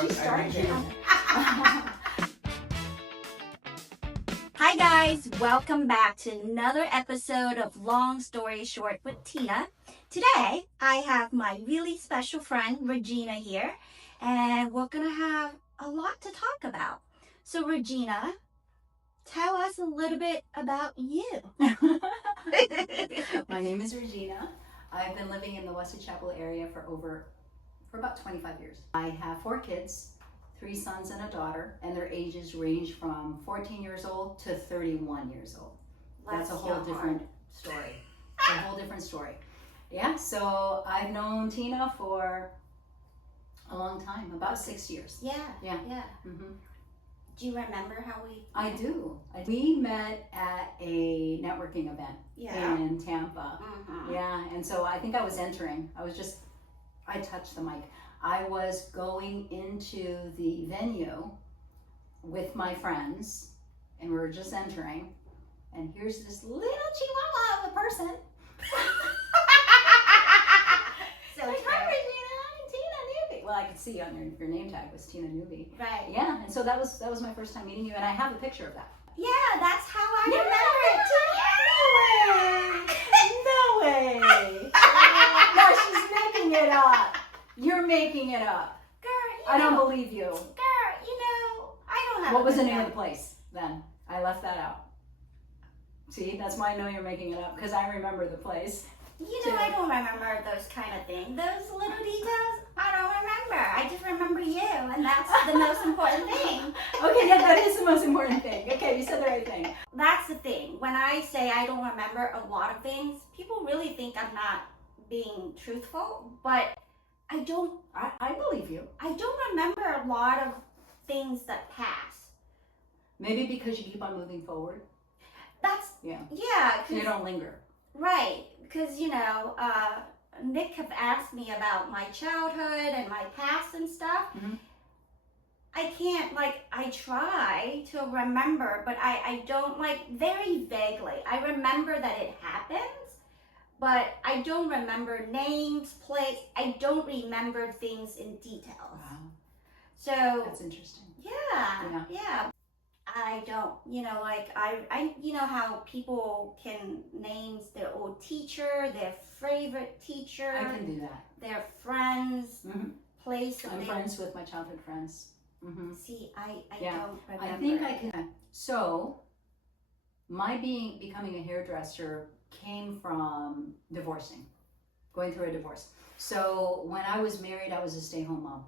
She started it. Hi guys, welcome back to another episode of Long Story Short with Tina. Today I have my really special friend Regina here, and we're gonna have a lot to talk about. So Regina, tell us a little bit about you. My name is Regina. I've been living in the Wesley Chapel area for about 25 years. I have 4 kids, 3 sons and a daughter, and their ages range from 14 years old to 31 years old. That's a whole different story. It's a whole different story. Yeah, so I've known Tina for a long time, about 6 years. Yeah. Mm-hmm. Do you remember how we? I do. We met at a networking event in Tampa. Yeah, and so I think I was entering. I touched the mic. I was going into the venue with my friends, and we were just entering, and here's this little chihuahua of a person. So like, hi Regina, I'm Tina Newby. Well, I could see on your name tag was Tina Newby. Right. Yeah, and so that was my first time meeting you, and I have a picture of that. Yeah, that's how I remember it too. No way. No, she's making it up. You're making it up. Girl, I don't believe you. Girl, I don't have. What was the name of the place then? I left that out. See, that's why I know you're making it up, because I remember the place. I don't remember those kind of things. Those little details, I don't remember. I just remember you, and that's the most important thing. Okay, yeah, that is the most important thing. Okay, you said the right thing. That's the thing. When I say I don't remember a lot of things, people really think I'm not being truthful, but I don't. I believe you. I don't remember a lot of things that pass. Maybe because you keep on moving forward. Yeah. You don't linger. Right, because Nick have asked me about my childhood and my past and stuff. Mm-hmm. I can't, I try to remember, but I don't, very vaguely. I remember that it happens, but I don't remember names, place. I don't remember things in details. Wow. So that's interesting. Yeah. I don't, I how people can name their old teacher, their favorite teacher. I can do that. Their friends, place. I'm friends with my childhood friends. Mm-hmm. See, I don't remember. I think I can. So, my becoming a hairdresser came from going through a divorce. So, when I was married, I was a stay-home mom.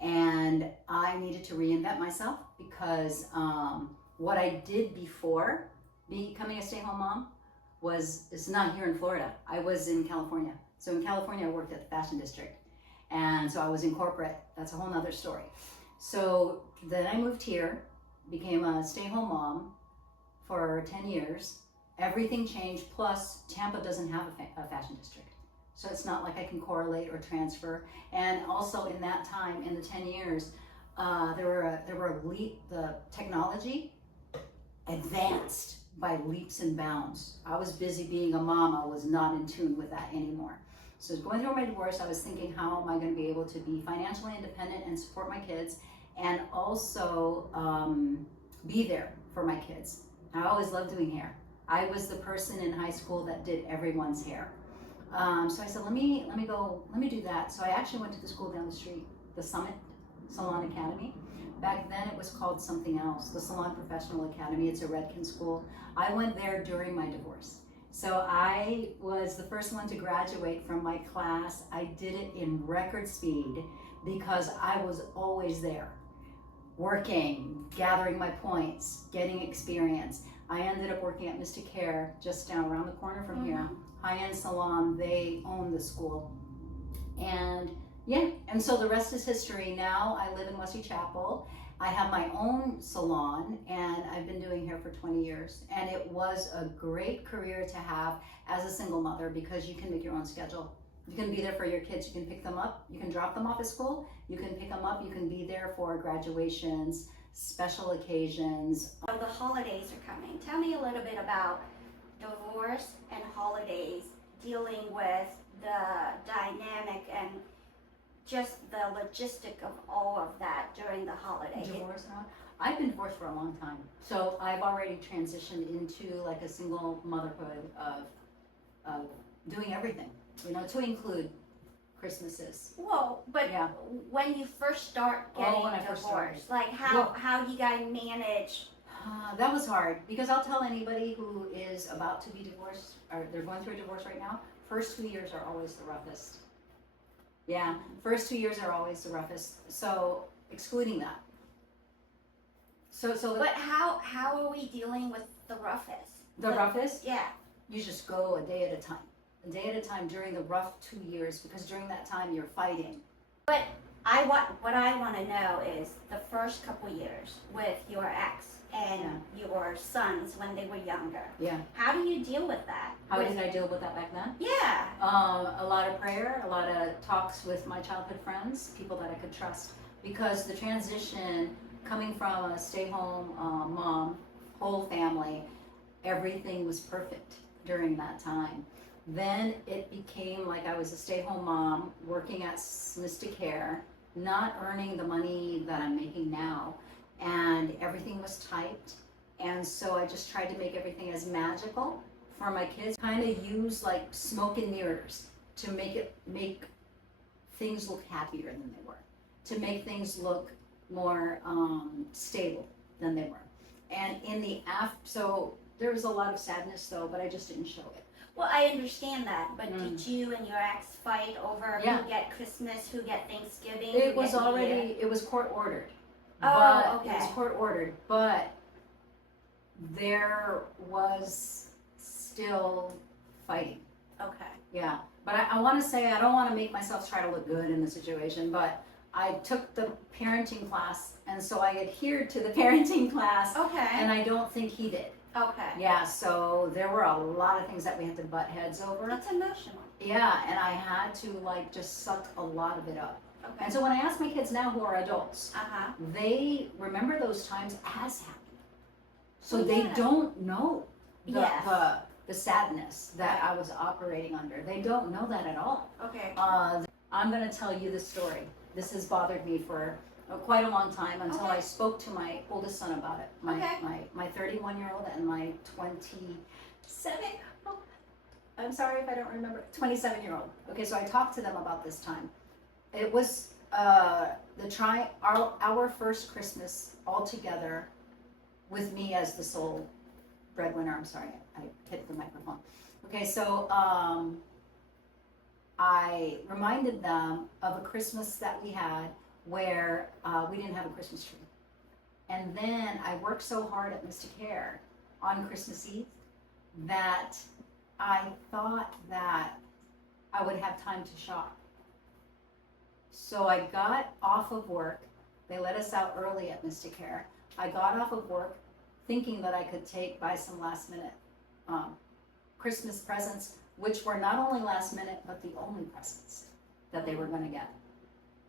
And I needed to reinvent myself because what I did before becoming a stay-home mom it's not here in Florida. I was in California. So in California, I worked at the fashion district. And so I was in corporate. That's a whole nother story. So then I moved here, became a stay-home mom for 10 years. Everything changed. Plus, Tampa doesn't have a fashion district. So it's not like I can correlate or transfer. And also in that time, in the 10 years, the technology advanced by leaps and bounds. I was busy being a mom. I was not in tune with that anymore. So going through my divorce, I was thinking, how am I going to be able to be financially independent and support my kids, and also be there for my kids. I always loved doing hair. I was the person in high school that did everyone's hair. So I said, let me do that. So I actually went to the school down the street, the Summit Salon Academy. Back then it was called something else, the Salon Professional Academy. It's a Redken school. I went there during my divorce. So I was the first one to graduate from my class. I did it in record speed because I was always there, working, gathering my points, getting experience. I ended up working at Mystic Hair just down around the corner from here. High-end salon, they own the school. And so the rest is history. Now I live in Wesley Chapel. I have my own salon, and I've been doing hair for 20 years. And it was a great career to have as a single mother because you can make your own schedule. You can be there for your kids. You can pick them up. You can drop them off at school. You can pick them up. You can be there for graduations, special occasions. The holidays are coming. Tell me a little bit about divorce and holidays, dealing with the dynamic and just the logistic of all of that during the holiday? Divorce now? I've been divorced for a long time. So I've already transitioned into like a single motherhood of doing everything, you know, to include Christmases. Whoa, but Yeah. when you first start getting when I first started. divorced, like how do you guys manage? That was hard because I'll tell anybody who is about to be divorced or they're going through a divorce right now, first 2 years are always the roughest. Yeah, first 2 years are always the roughest. So excluding that. So But how are we dealing with the roughest? the roughest, Yeah. you just go a day at a time. A day at a time during the rough 2 years because during that time you're fighting. But what I want to know is the first couple years with your ex and your sons when they were younger. Yeah. How do you deal with that? How did I deal with that back then? Yeah. A lot of prayer, a lot of talks with my childhood friends, people that I could trust. Because the transition coming from a stay-home mom, whole family, everything was perfect during that time. Then it became like I was a stay-home mom working at Mystic Hair, not earning the money that I'm making now, and everything was tight. And so I just tried to make everything as magical for my kids. Kind of use like smoke and mirrors to make things look happier than they were, to make things look more stable than they were. And in the so there was a lot of sadness though, but I just didn't show it. Well, I understand that, but did you and your ex fight over who get Christmas, who get Thanksgiving? It was already, it was court ordered. Oh, okay. It was court ordered, but there was still fighting. Okay. Yeah, but I want to say, I don't want to make myself try to look good in the situation, but I took the parenting class, and so I adhered to the parenting class, Okay. and I don't think he did. Okay. Yeah, so there were a lot of things that we had to butt heads over. It's emotional. Yeah, and I had to like just suck a lot of it up. Okay. And so when I ask my kids now who are adults, Uh-huh. they remember those times as happy. So Well, they yeah. don't know Yes. the sadness that I was operating under. They don't know that at all. Okay. I'm going to tell you the story. This has bothered me for quite a long time until Okay. I spoke to my oldest son about it. My 31-year-old and my 27-year-old. Okay, so I talked to them about this time. It was our first Christmas all together with me as the sole breadwinner. I'm sorry, I hit the microphone. Okay, so I reminded them of a Christmas that we had where we didn't have a Christmas tree. And then I worked so hard at Mystic Hair on Christmas Eve that I thought that I would have time to shop. So I got off of work. They let us out early at Mystic Hair. I got off of work thinking that I could buy some last minute Christmas presents, which were not only last minute, but the only presents that they were going to get.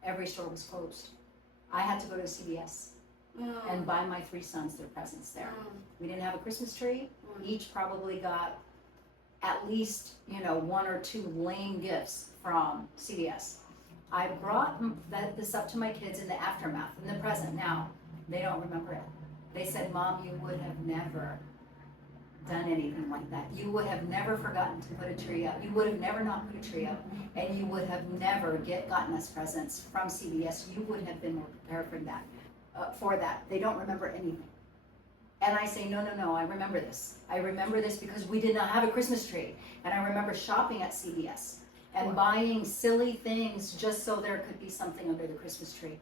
Every store was closed. I had to go to CVS and buy my 3 sons their presents there. We didn't have a Christmas tree. Each probably got at least, 1 or 2 lame gifts from CVS. I brought this up to my kids in the aftermath, in the present now. They don't remember it. They said, Mom, you would have never done anything like that. You would have never forgotten to put a tree up. You would have never not put a tree up. And you would have never gotten us presents from CVS. You would have been more prepared for that. They don't remember anything. And I say, no, I remember this. I remember this because we did not have a Christmas tree. And I remember shopping at CVS and buying silly things just so there could be something under the Christmas tree.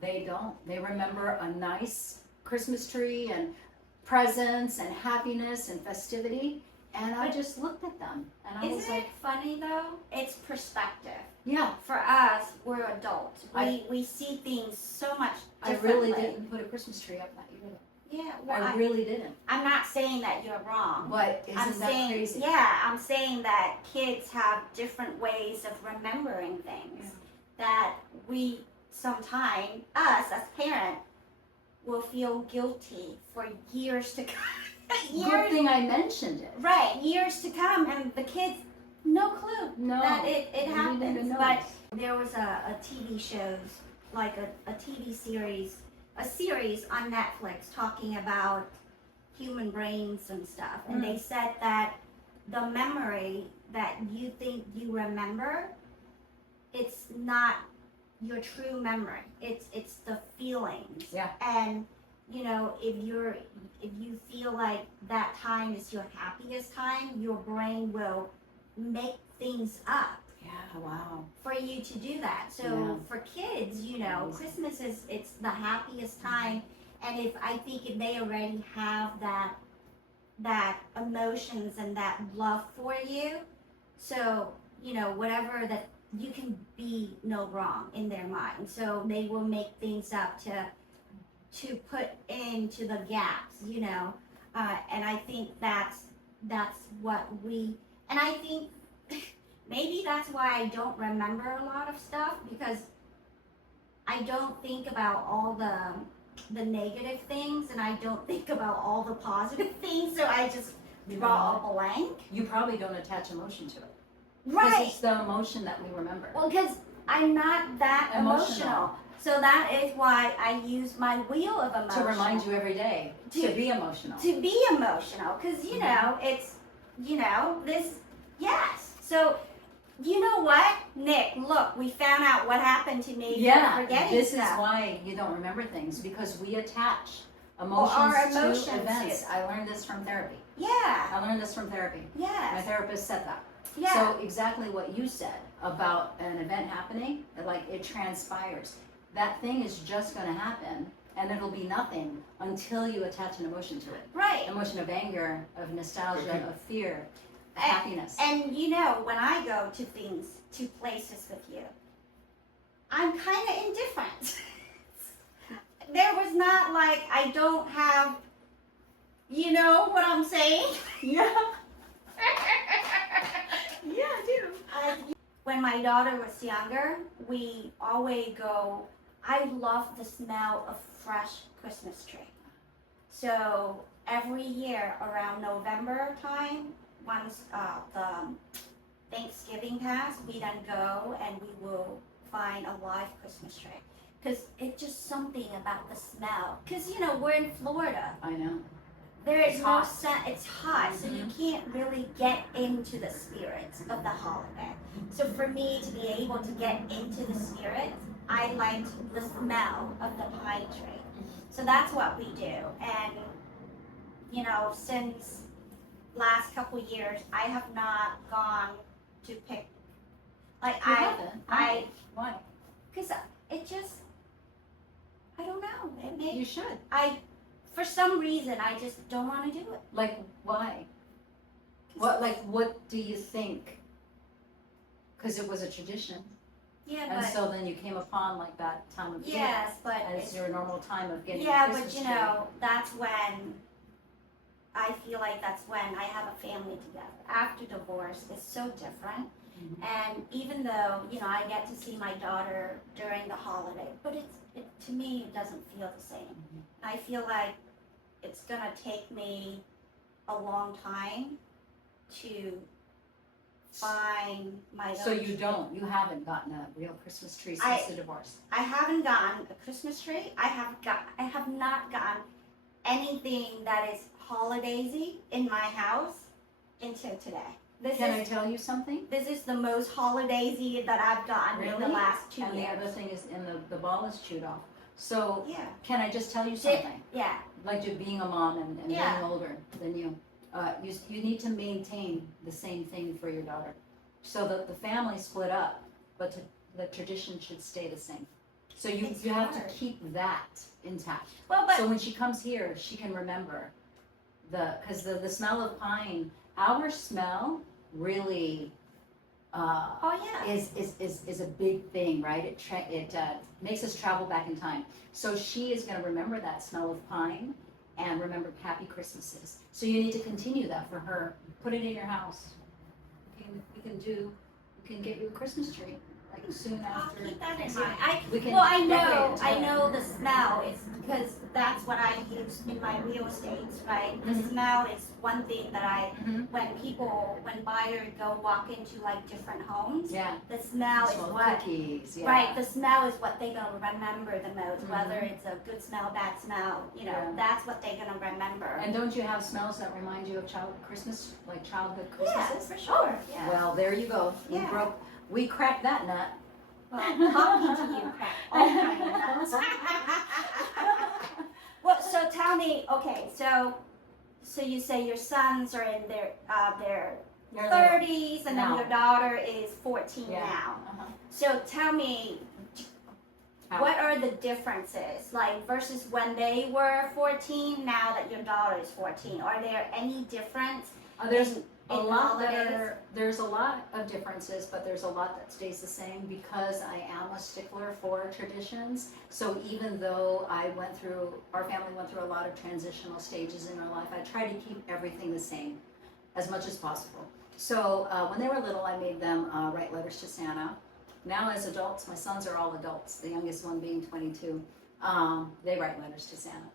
They don't. They remember a nice Christmas tree and presents and happiness and festivity. And I just looked at them and I was Isn't like, it funny though? It's perspective. yeah. For us, we're adults. We see things so much I differently. really didn't put a Christmas tree up that year. Yeah, well, I really didn't. I'm not saying that you're wrong. But I'm isn't that saying, crazy? yeah, I'm saying that kids have different ways of remembering things that we sometimes, us as parents, will feel guilty for years to come. Good thing I mentioned it. Right, years to come, and the kids, no clue No, that it we didn't happens. even know. But there was a TV shows, like a TV series, a series on Netflix talking about human brains and stuff. And they said that the memory that you think you remember, it's not your true memory. It's the feelings. Yeah. And you know, if you feel like that time is your happiest time, your brain will make things up. Yeah, wow. For you to do that. So Yeah. for kids, you know, Christmas it's the happiest time. And if they already have that emotions and that love for you, so you know, whatever that you can be no wrong in their mind. So they will make things up to put into the gaps, you know. And I think that's what and I think maybe that's why I don't remember a lot of stuff, because I don't think about all the negative things, and I don't think about all the positive things, so I just draw a blank. You probably don't attach emotion to it. Right. Because it's the emotion that we remember. Well, because I'm not that emotional. So that is why I use my wheel of emotion. To remind you every day to be emotional. To be emotional, because, you know, it's, you know, this, yes. So, you know what, Nick, look, we found out what happened to me for forgetting this stuff. is why you don't remember things, because we attach Our emotions to events. I learned this from therapy. Yeah. I learned this from therapy. My Yes. therapist said that. Yeah. So exactly what you said about an event happening, like it transpires. That thing is just going to happen, and it'll be nothing until you attach an emotion to it. Right. Emotion of anger, of nostalgia, of fear, of happiness. And you know, when I go to things, to places with you, I'm kind of indifferent. There was not like, I don't have, you know what I'm saying? Yeah. Yeah, I do. When my daughter was younger, we always go, I love the smell of fresh Christmas tree. So every year around November time, once the Thanksgiving passed, we then go and we will find a live Christmas tree. Because it's just something about the smell. Because, you know, we're in Florida. I know. There is It's no hot. scent. It's hot, so you can't really get into the spirit of the holiday. So for me to be able to get into the spirit, I liked the smell of the pine tree. So that's what we do. And, you know, since last couple years, I have not gone to pick, like You haven't? Why? because it just, I don't know. It You makes, should. for some reason, I just don't want to do it. Like, why? What do you think? Because it was a tradition. Yeah, And but so then you came upon like that time of year yes, but as it's, your normal time of getting yeah, your but Christmas you know, that's when I feel like that's when I have a family together. After divorce, it's so different. Mhm. And even though, you know, I get to see my daughter during the holiday, but to me, it doesn't feel the same. Mhm. I feel like it's gonna take me a long time to find my So own. you haven't gotten a real Christmas tree since I- the divorce. I haven't gotten a Christmas tree. I have not gotten anything that is holidaysy in my house until today. Can I tell you something? This is the most holidaysy that I've gotten in the Really? last 2 And the years. other thing is, and the ball is chewed off. So Yeah. can I just tell you Did- something? Yeah. Like just being a mom and Yeah. being older than you, you need to maintain the same thing for your daughter, so that the family split up, but the tradition should stay the same. So you It's have to hard. keep that intact. Well, but So when she comes here, she can remember because the smell of pine, our smell really oh yeah. is a big thing, right? It makes us travel back in time. So she is going to remember that smell of pine and remember happy Christmases. So you need to continue that for her. Put it in your house. We can get you a Christmas tree like soon I'll after. keep that in Thanksgiving. mind. We can I decorate it know the smell is because that's what I use in my real estates, right? The Mhm. smell is one thing that Mhm. when buyers go walk into like different homes, Yeah. the smell is Smell what, cookies. Yeah. right, the smell is what they're gonna remember the most, Mhm. whether it's a good smell, bad smell, Yeah. that's what they're gonna remember. And don't you have smells that remind you of Christmas, like childhood Yeah, Christmases? for sure, yeah. Well, there you go. Yeah. We cracked that nut. Well, talking to you, crack all kinds of nuts. Well, so tell me, okay, so you say your sons are in their You're 30s, and then Now. your daughter is 14 Yeah. now. Uh-huh. So tell me, How? what are the differences, like versus when they were 14, now that your daughter is 14? Are there any difference? There's in a lot holidays? there's a lot of differences, but there's a lot that stays the same because I am a stickler for traditions. So even though our family went through a lot of transitional stages in our life, I try to keep everything the same as much as possible. So when they were little, I made them write letters to Santa. Now as adults, my sons are all adults, the youngest one being 22, they write letters to Santa.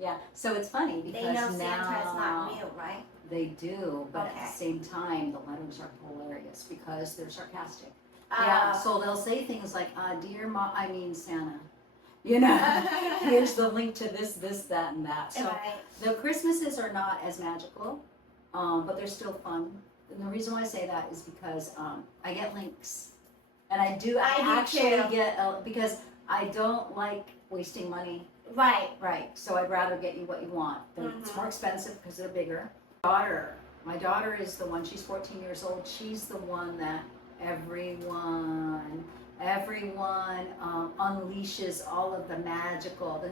Yeah, so it's funny because They know now Santa is not real, right? they do, but at Okay. the same time, the letters are hilarious because they're sarcastic. Yeah, so they'll say things like, Santa. Here's the link to this, that, and that. So Right. the Christmases are not as magical, but they're still fun. And the reason why I say that is because I get links. And I do actually too. get, because I don't like wasting money. Right. Right, so I'd rather get you what you want. It's Mhm. more expensive because they're bigger. My daughter is the one, she's 14 years old. She's the one that everyone unleashes all of the magical,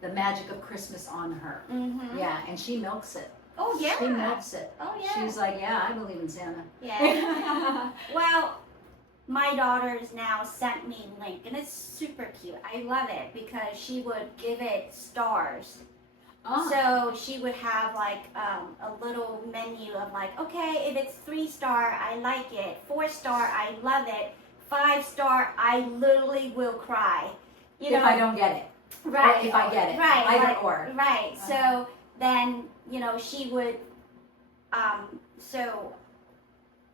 the magic of Christmas on her. Mm-hmm. Yeah, and she milks it. Oh, yeah. She milks it. Oh, yeah. She's like, yeah, I believe in Santa. Yeah. Well, my daughter's now sent me a link, and it's super cute. I love it because she would give it stars. Oh. So she would have like a little menu of like, okay, if it's 3-star, I like it. 4-star, I love it. 5-star, I literally will cry. If I don't get it. Right. Or if I get it. Right. Either or. Right. Uh-huh. So then, she would, so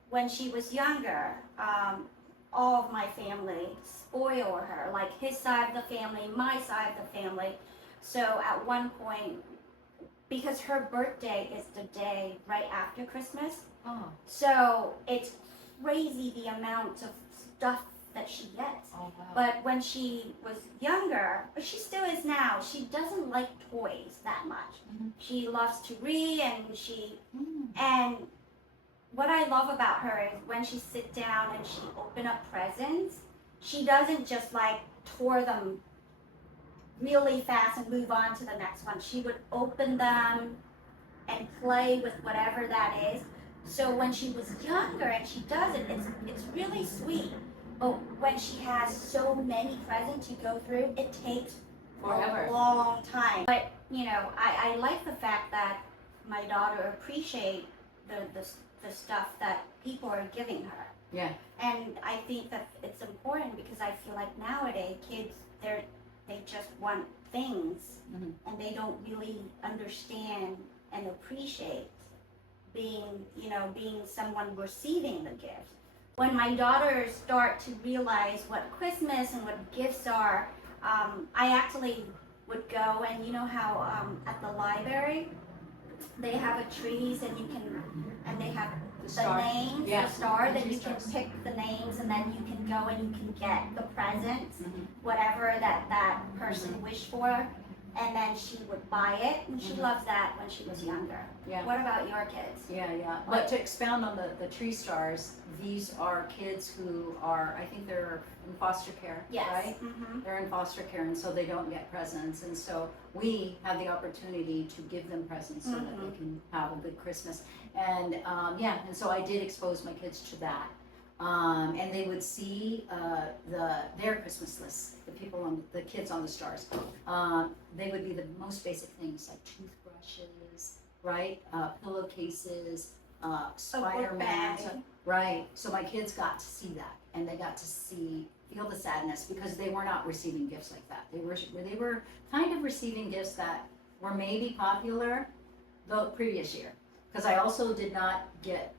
when she was younger, all of my family spoil her, like his side of the family, my side of the family. So at one point, because her birthday is the day right after Christmas, Oh. so it's crazy the amount of stuff that she gets. Oh, wow. But when she was younger, but she still is now, she doesn't like toys that much. Mhm. She loves to read, and Mm. and what I love about her is when she sit down and she open up presents, she doesn't just like tore them really fast and move on to the next one. She would open them and play with whatever that is. So when she was younger and she does it, it's really sweet. But when she has so many presents to go through, it takes Forever. a long time. But I like the fact that my daughter appreciates the stuff that people are giving her. Yeah. And I think that it's important because I feel like nowadays kids they just want things, Mhm. and they don't really understand and appreciate being someone receiving the gift. When my daughters start to realize what Christmas and what gifts are, I actually would go, and you know how at the library they have a trees, and they have The the star. names, Yeah. the star, The that tree you can stars. pick the names, and then you can go and you can get the presents, Mhm. whatever that person wished for, and then she would buy it, and she Mhm. loves that when she was younger. Yeah. What about your kids? Yeah. But to expound on the tree stars, these are kids who are, I think they're in foster care, Yes. right? Mm-hmm. They're in foster care, and so they don't get presents, and so we have the opportunity to give them presents so that Mhm. they can have a good Christmas. And and so I did expose my kids to that, and they would see their Christmas lists, the kids on the stars. They would be the most basic things like toothbrushes, right? Pillowcases, Spider-Man. bag. Right. So my kids got to see that. and they got to feel the sadness because they were not receiving gifts like that. They were kind of receiving gifts that were maybe popular the previous year. Because I also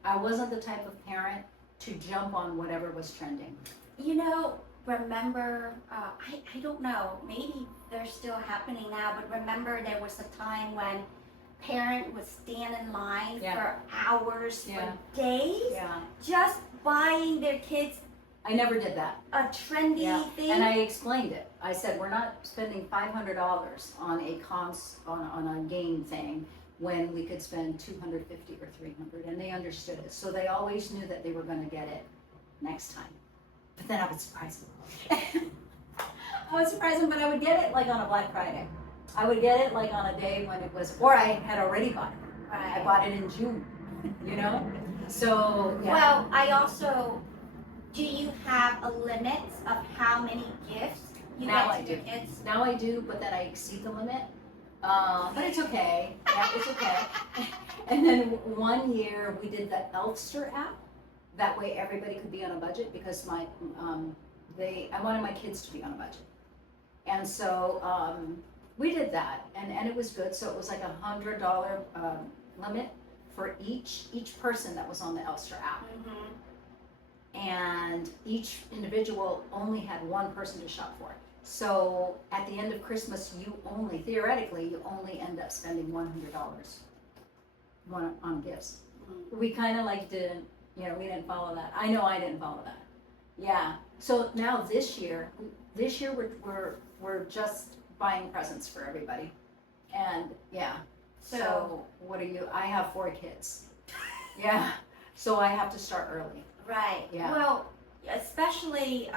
I wasn't the type of parent to jump on whatever was trending. You know, remember, I don't know, maybe they're still happening now, but remember there was a time when parent would stand in line for hours, for days, just buying their kids. I never did that. A trendy thing. And I explained it. I said, we're not spending $500 on a game thing when we could spend $250 or $300, and they understood it. So they always knew that they were going to get it next time. But then I would surprise them. I would surprise them, but I would get it like on a Black Friday. I would get it like on a day when it was, or I had already bought it. Right. I bought it in June, you know? So, yeah. Well, I also, do you have a limit of how many gifts you get to your kids? Now I do, but then I exceed the limit. But it's okay. Yeah, it's okay. And then one year we did the Elfster app. That way everybody could be on a budget because I wanted my kids to be on a budget. And so we did that, and it was good. So it was like $100 limit for each person that was on the Elfster app. Mm-hmm. And each individual only had one person to shop for. So at the end of Christmas, theoretically, you only end up spending $100 on gifts. Mm-hmm. We kind of we didn't follow that. I know I didn't follow that. Yeah. So now this year we're just buying presents for everybody. And yeah. So what are you? I have 4 kids. Yeah. So I have to start early. Right. Yeah. Well, especially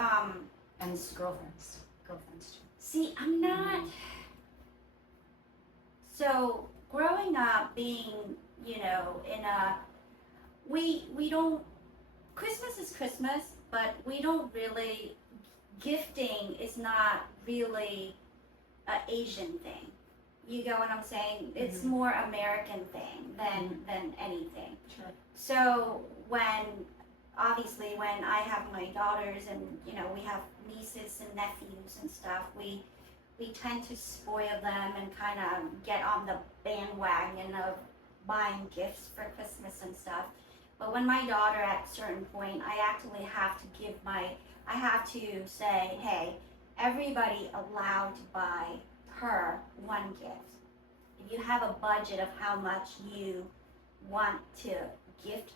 And girlfriends too. see, I'm not. So growing up, being in a we don't. Christmas is Christmas, but we don't really. Gifting is not really an Asian thing. You get what I'm saying? It's more American thing than anything. Sure. So obviously when I have my daughters and we have nieces and nephews and stuff, we tend to spoil them and kind of get on the bandwagon of buying gifts for Christmas and stuff. But when my daughter at a certain point, I actually have to say, hey, everybody allowed to buy her one gift. If you have a budget of how much you want to gift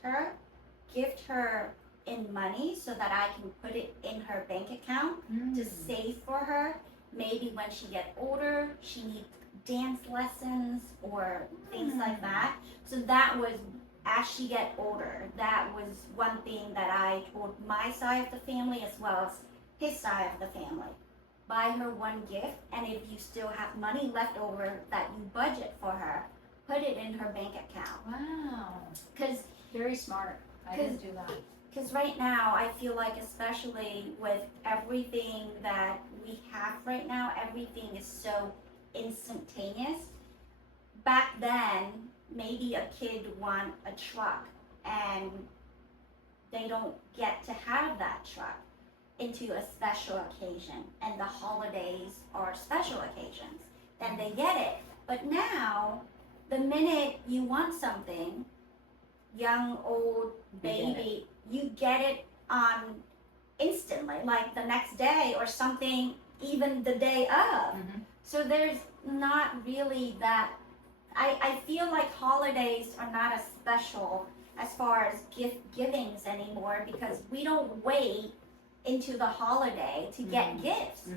her in money so that I can put it in her bank account to save for her. Maybe when she gets older, she needs dance lessons or things like that. So that was, as she get older, that was one thing that I told my side of the family as well as his side of the family. Buy her one gift, and if you still have money left over that you budget for her, put it in her bank account. Wow. Because Very smart. I didn't do that. Because right now, I feel like, especially with everything that we have right now, everything is so instantaneous. Back then, maybe a kid want a truck, and they don't get to have that truck into a special occasion, and the holidays are special occasions. Then they get it. But now, the minute you want something, young, old, baby, you get it on instantly, like the next day or something, even the day of. So there's not really that. I feel like holidays are not as special as far as gift givings anymore, because we don't wait into the holiday to get gifts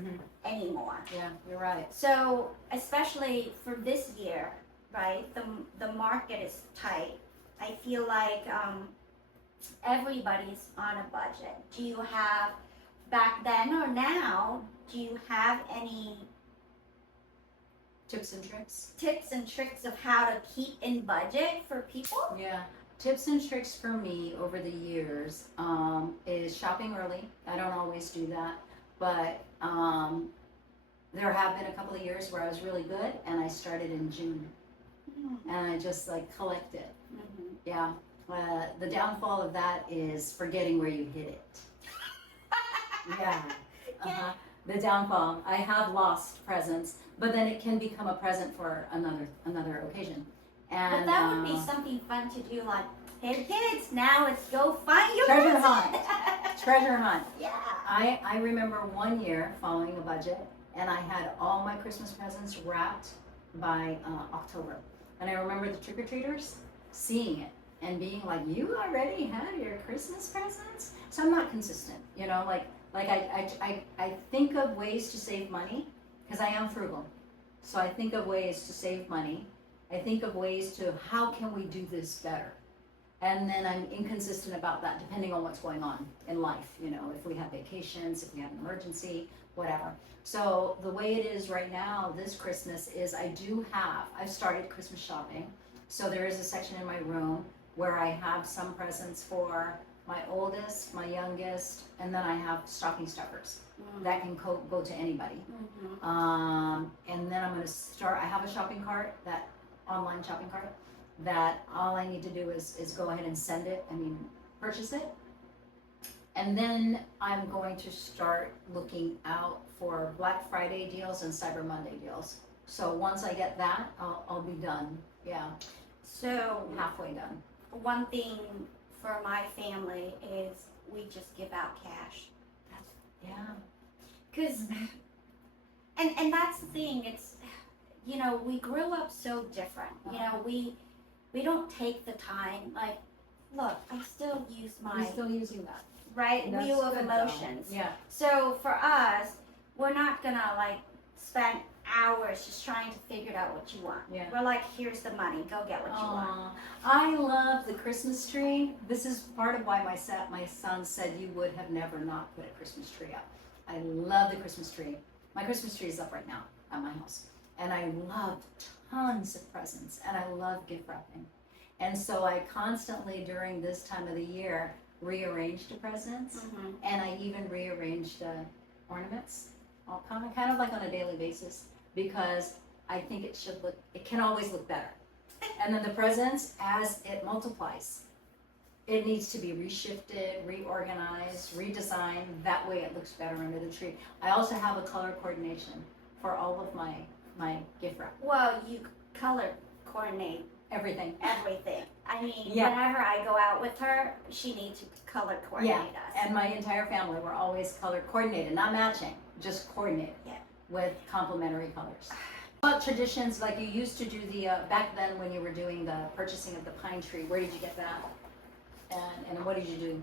anymore. Yeah, you're right. So especially for this year, right, the market is tight. I feel like everybody's on a budget. Do you have, back then or now, do you have any Tips and tricks of how to keep in budget for people? Yeah. Tips and tricks for me over the years is shopping early. I don't always do that, but there have been a couple of years where I was really good, and I started in June, and I just collected. Yeah. The downfall of that is forgetting where you hid it. Yeah. Uh-huh. The downfall. I have lost presents, but then it can become a present for another occasion. And But that would be something fun to do, like, hey kids, now let's go find your treasure present. hunt. Treasure hunt. Yeah. I remember one year following a budget, and I had all my Christmas presents wrapped by October. And I remember the trick-or-treaters seeing it and being like, "You already had your Christmas presents?" So I'm not consistent, you know. Like I think of ways to save money because I am frugal. So I think of ways to save money. I think of ways to how can we do this better. And then I'm inconsistent about that depending on what's going on in life, you know, if we have vacations, if we have an emergency, whatever. So the way it is right now this Christmas is I've started Christmas shopping. So there is a section in my room where I have some presents for my oldest, my youngest, and then I have stocking stuffers that can go to anybody. And then I'm going to start, I have a shopping cart, that online shopping cart, that all I need to do is go ahead and purchase it. And then I'm going to start looking out for Black Friday deals and Cyber Monday deals. So once I get that, I'll be done. Yeah. So halfway done. one thing for my family is we just give out cash. Yeah. Because, and that's the thing, it's, you know, we grew up so different. You know, we don't take the time, like, look, I still use You're still using that. right, That's wheel of good, emotions. though. Yeah. So for us, we're not gonna like spend hours just trying to figure out what you want. Yeah. We're like, here's the money, go get what you want. I love the Christmas tree. This is part of why my son said you would have never not put a Christmas tree up. I love the Christmas tree. My Christmas tree is up right now at my house. And I love tons of presents, and I love gift wrapping. And so I constantly, during this time of the year, rearrange the presents, and I even rearrange the ornaments, all kind of like on a daily basis, because I think it can always look better. And then the presents, as it multiplies, it needs to be reshifted, reorganized, redesigned. That way it looks better under the tree. I also have a color coordination for all of my gift wrap. Well, you color coordinate Everything. I mean, Yeah. whenever I go out with her, she needs to color coordinate us. And my entire family, we're always color coordinated, not matching, just coordinated. Yeah. With complementary colors. What traditions, like you used to do the, back then when you were doing the purchasing of the pine tree, where did you get that? And what did you do?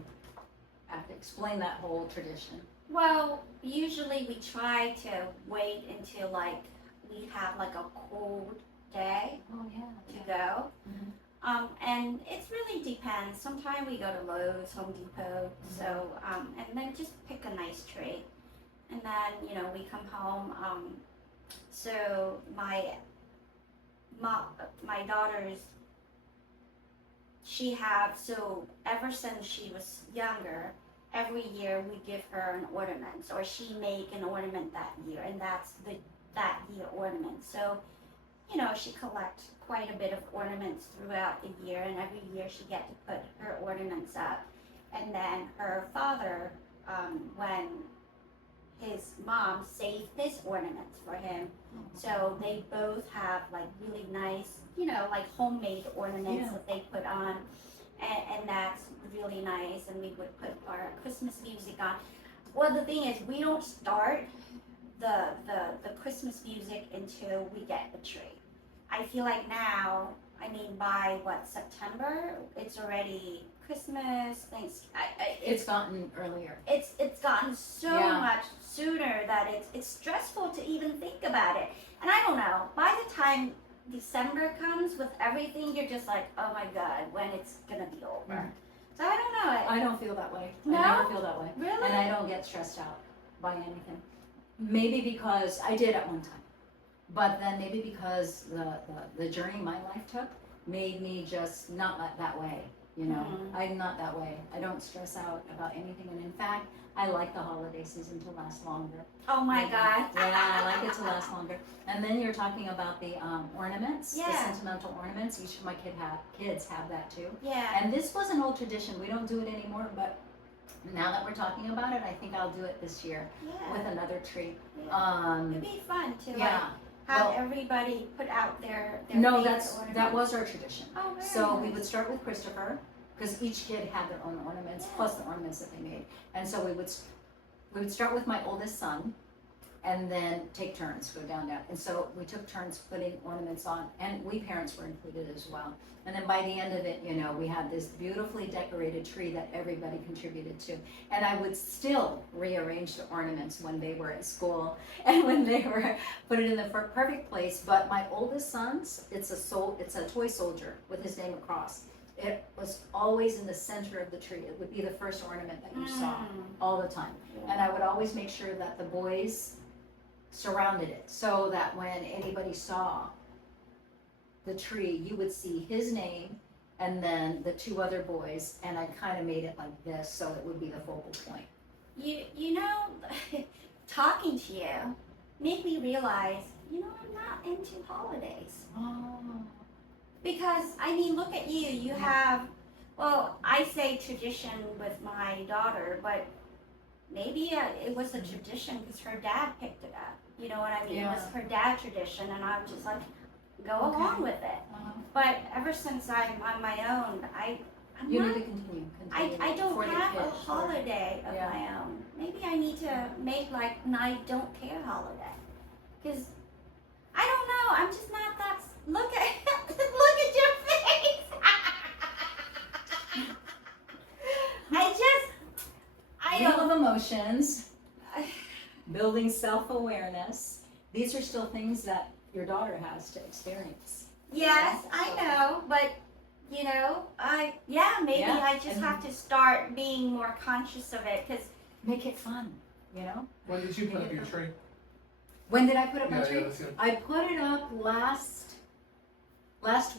I have to explain that whole tradition. Well, usually we try to wait until like we have like a cold day Oh, to go. And it really depends. Sometimes we go to Lowe's, Home Depot, so and then just pick a nice tree. And then, you know, we come home. So my daughter's, so ever since she was younger, every year we give her an ornament, or she make an ornament that year, and that's that year ornament. So, you know, she collects quite a bit of ornaments throughout the year, and every year she get to put her ornaments up. And then her father, when his mom saved his ornaments for him, so they both have like really nice, you know, like homemade ornaments that they put on, and that's really nice. And we would put our Christmas music on. Well, the thing is, we don't start the Christmas music until we get the tree. I feel like now, I mean, by September, it's already Christmas, things. It's gotten earlier. It's gotten so much sooner that it's stressful to even think about it. And I don't know, by the time December comes with everything, you're just like, oh my God, when it's gonna be over. So I don't know. I don't feel that way. No? I never feel that way. Really? And I don't get stressed out by anything. Maybe because I did at one time. But then maybe because the journey my life took made me just not that way. You know, I'm not that way. I don't stress out about anything. And in fact, I like the holiday season to last longer. Oh my God. Yeah, I like it to last longer. And then you're talking about the ornaments, the Yeah. sentimental ornaments. Each of my kids have that too. Yeah. And this was an old tradition. We don't do it anymore, but Now that we're talking about it, I think I'll do it this year with another tree. Yeah. It'd be fun to have everybody put out their no, favorite that was our tradition. Oh, very so nice. we would start with Christopher because each kid had their own ornaments plus the ornaments that they made, and so we would start with my oldest son, and then take turns, go down. And so we took turns putting ornaments on, and we parents were included as well. And then by the end of it, we had this beautifully decorated tree that everybody contributed to. And I would still rearrange the ornaments when they were at school and when they were put it in the perfect place. But my oldest son's, it's a toy soldier with his name across. It was always in the center of the tree. It would be the first ornament that you saw all the time. And I would always make sure that the boys surrounded it so that when anybody saw the tree, you would see his name and then the two other boys, and I kind of made it like this so it would be the focal point. You know, talking to you made me realize, I'm not into holidays. Oh. Because, I mean, look at you. You have, I say tradition with my daughter, but maybe it was a tradition because her dad picked it up. You know what I mean? Yeah. It was her dad tradition, and I'm just like, go along with it. But ever since I'm on my own, I'm You not, need to continue. I don't for the have a kids, holiday of my own. Maybe I need to make like an I don't care holiday. Because, I don't know, I'm just not that, look at your face. I Wheel don't. of emotions, building self-awareness. These are still things that your daughter has to experience. Yes, I know, but maybe I just have to start being more conscious of it because make it fun, When did you put up your tree? When did I put up my tree? That's good. I put it up last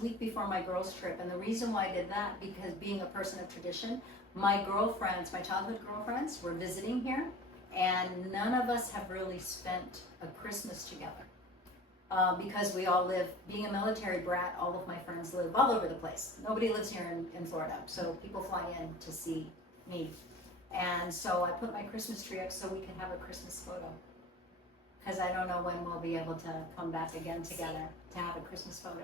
week before my girls' trip, and the reason why I did that because being a person of tradition, my childhood girlfriends, were visiting here, and none of us have really spent a Christmas together. Because we all live, being a military brat, all of my friends live all over the place. Nobody lives here in Florida, so people fly in to see me. And so I put my Christmas tree up so we can have a Christmas photo. Because I don't know when we'll be able to come back again together to have a Christmas photo.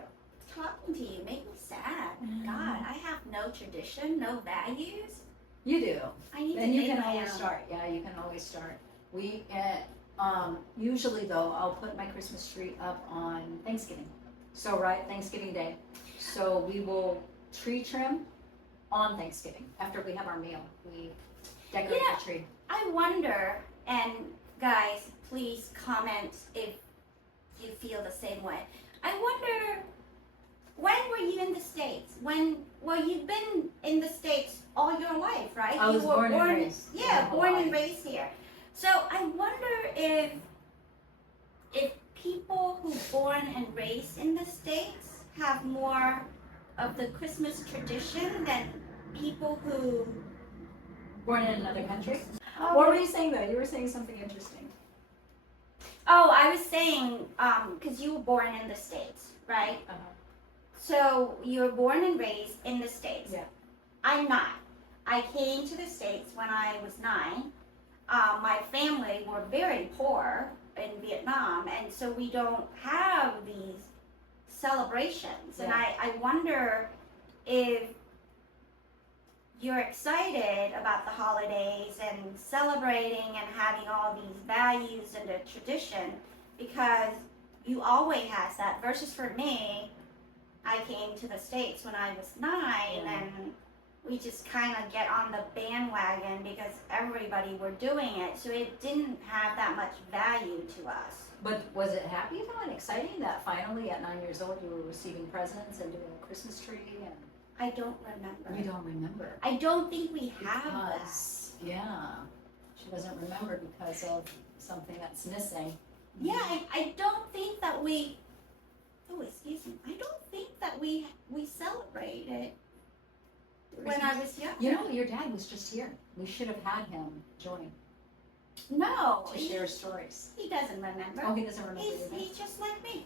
talking to you make me sad. God, I have no tradition, no values. You do. I need And to you make can my always own. start. Yeah, you can always start. We usually though I'll put my Christmas tree up on Thanksgiving. So Thanksgiving Day. So we will tree trim on Thanksgiving after we have our meal. We decorate the tree. I wonder, and guys, please comment if you feel the same way. I wonder, when were you in the States? You've been in the States all your life, right? I was you were born and raised. Yeah, in born and Hawaii. raised here. So I wonder if people who born and raised in the States have more of the Christmas tradition than people who Born in another country. Oh, What were you saying though? You were saying something interesting. Oh, I was saying, because you were born in the States, right? So you were born and raised in the States. Yeah. I'm not. I came to the States when I was 9. My family were very poor in Vietnam, and so we don't have these celebrations. And Yeah. I wonder if you're excited about the holidays and celebrating and having all these values and the tradition because you always has that versus for me, I came to the States when I was 9 and we just kind of get on the bandwagon because everybody were doing it, so it didn't have that much value to us. But was it happy though and exciting that finally at 9 years old you were receiving presents and doing a Christmas tree? And I don't remember. you don't remember. I don't think we have that. Because, yeah, she doesn't remember because of something that's missing. Yeah, I don't think that we. Oh, excuse me. I don't think that we celebrated when I was young. You know, your dad was just here. We should have had him join No, to share stories. he doesn't remember. Oh, he doesn't remember either. He's just like me.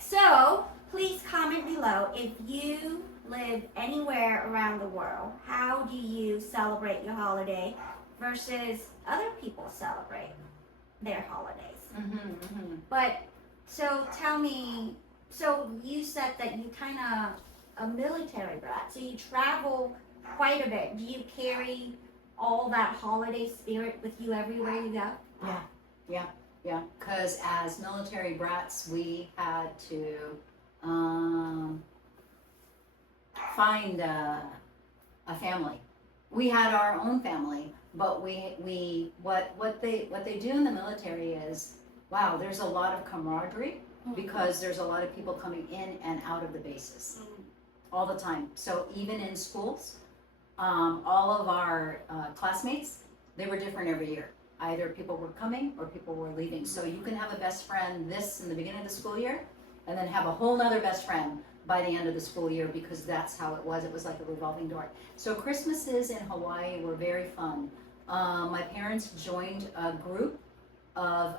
So, please comment below if you live anywhere around the world, how do you celebrate your holiday versus other people celebrate their holidays? But so tell me, so you said that you kind of a military brat, so you travel quite a bit. Do you carry all that holiday spirit with you everywhere you go? Yeah. Because as military brats, we had to find a family. We had our own family, but what they do in the military is, wow, there's a lot of camaraderie because there's a lot of people coming in and out of the bases all the time. So even in schools, all of our classmates, they were different every year. Either people were coming or people were leaving. So you can have a best friend in the beginning of the school year, and then have a whole nother best friend by the end of the school year, because that's how it was. It was like a revolving door. So Christmases in Hawaii were very fun. My parents joined a group of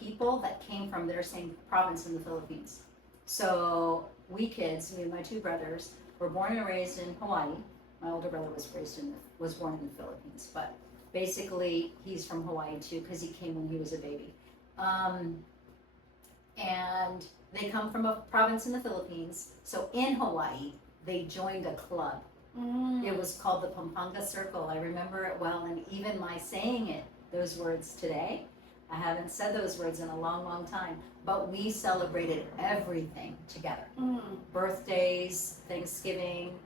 people that came from their same province in the Philippines. So we kids, me and my two brothers, were born and raised in Hawaii. My older brother was born in the Philippines, but basically he's from Hawaii too, because he came when he was a baby. And they come from a province in the Philippines. So in Hawaii, they joined a club. It was called the Pampanga Circle. I remember it well, and even my saying those words today, I haven't said those words in a long, long time, but we celebrated everything together. Birthdays, Thanksgiving,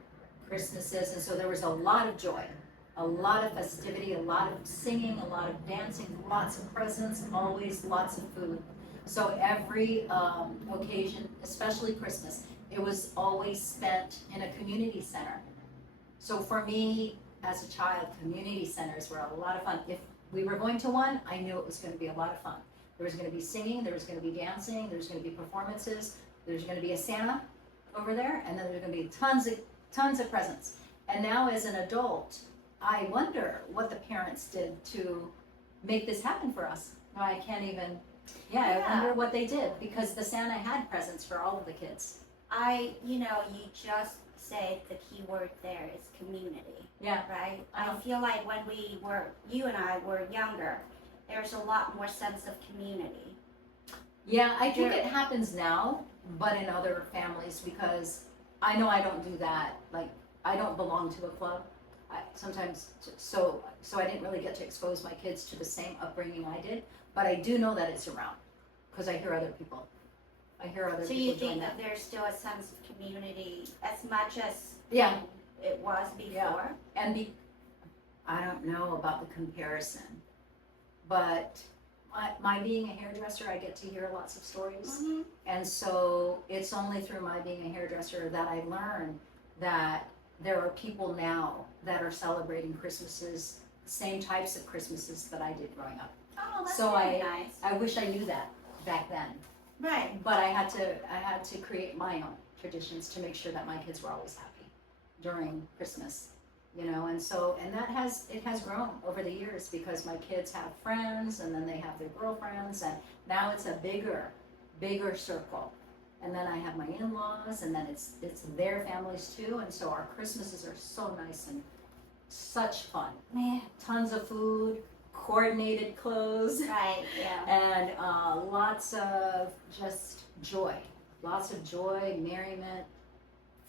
Christmases, and so there was a lot of joy, a lot of festivity, a lot of singing, a lot of dancing, lots of presents, always lots of food. So every occasion, especially Christmas, it was always spent in a community center. So for me, as a child, community centers were a lot of fun. If we were going to one, I knew it was going to be a lot of fun. There was going to be singing, there was going to be dancing, there was going to be performances, there's going to be a Santa over there, and then there's going to be tons of presents. And now as an adult, I wonder what the parents did to make this happen for us. I can't even, I wonder what they did, because the Santa had presents for all of the kids. You just said the key word there is community. Yeah. Right? I feel like when you and I were younger, there's a lot more sense of community. Yeah, I think it happens now, but in other families, because I know I don't do that. Like, I don't belong to a club. So I didn't really get to expose my kids to the same upbringing I did, but I do know that it's around, because I hear other people. So you think that there's still a sense of community as much as it was before? Yeah. And I don't know about the comparison, but my being a hairdresser, I get to hear lots of stories. And so it's only through my being a hairdresser that I learned that there are people now that are celebrating Christmases, same types of Christmases that I did growing up. Oh, that's so really nice. I wish I knew that back then. Right. But I had to create my own traditions to make sure that my kids were always happy during Christmas, and that has grown over the years, because my kids have friends, and then they have their girlfriends, and now it's a bigger circle. And then I have my in-laws, and then it's their families too, and so our Christmases are so nice and such fun. Man. Tons of food, coordinated clothes. Right, yeah. And lots of just joy. Lots of joy, merriment,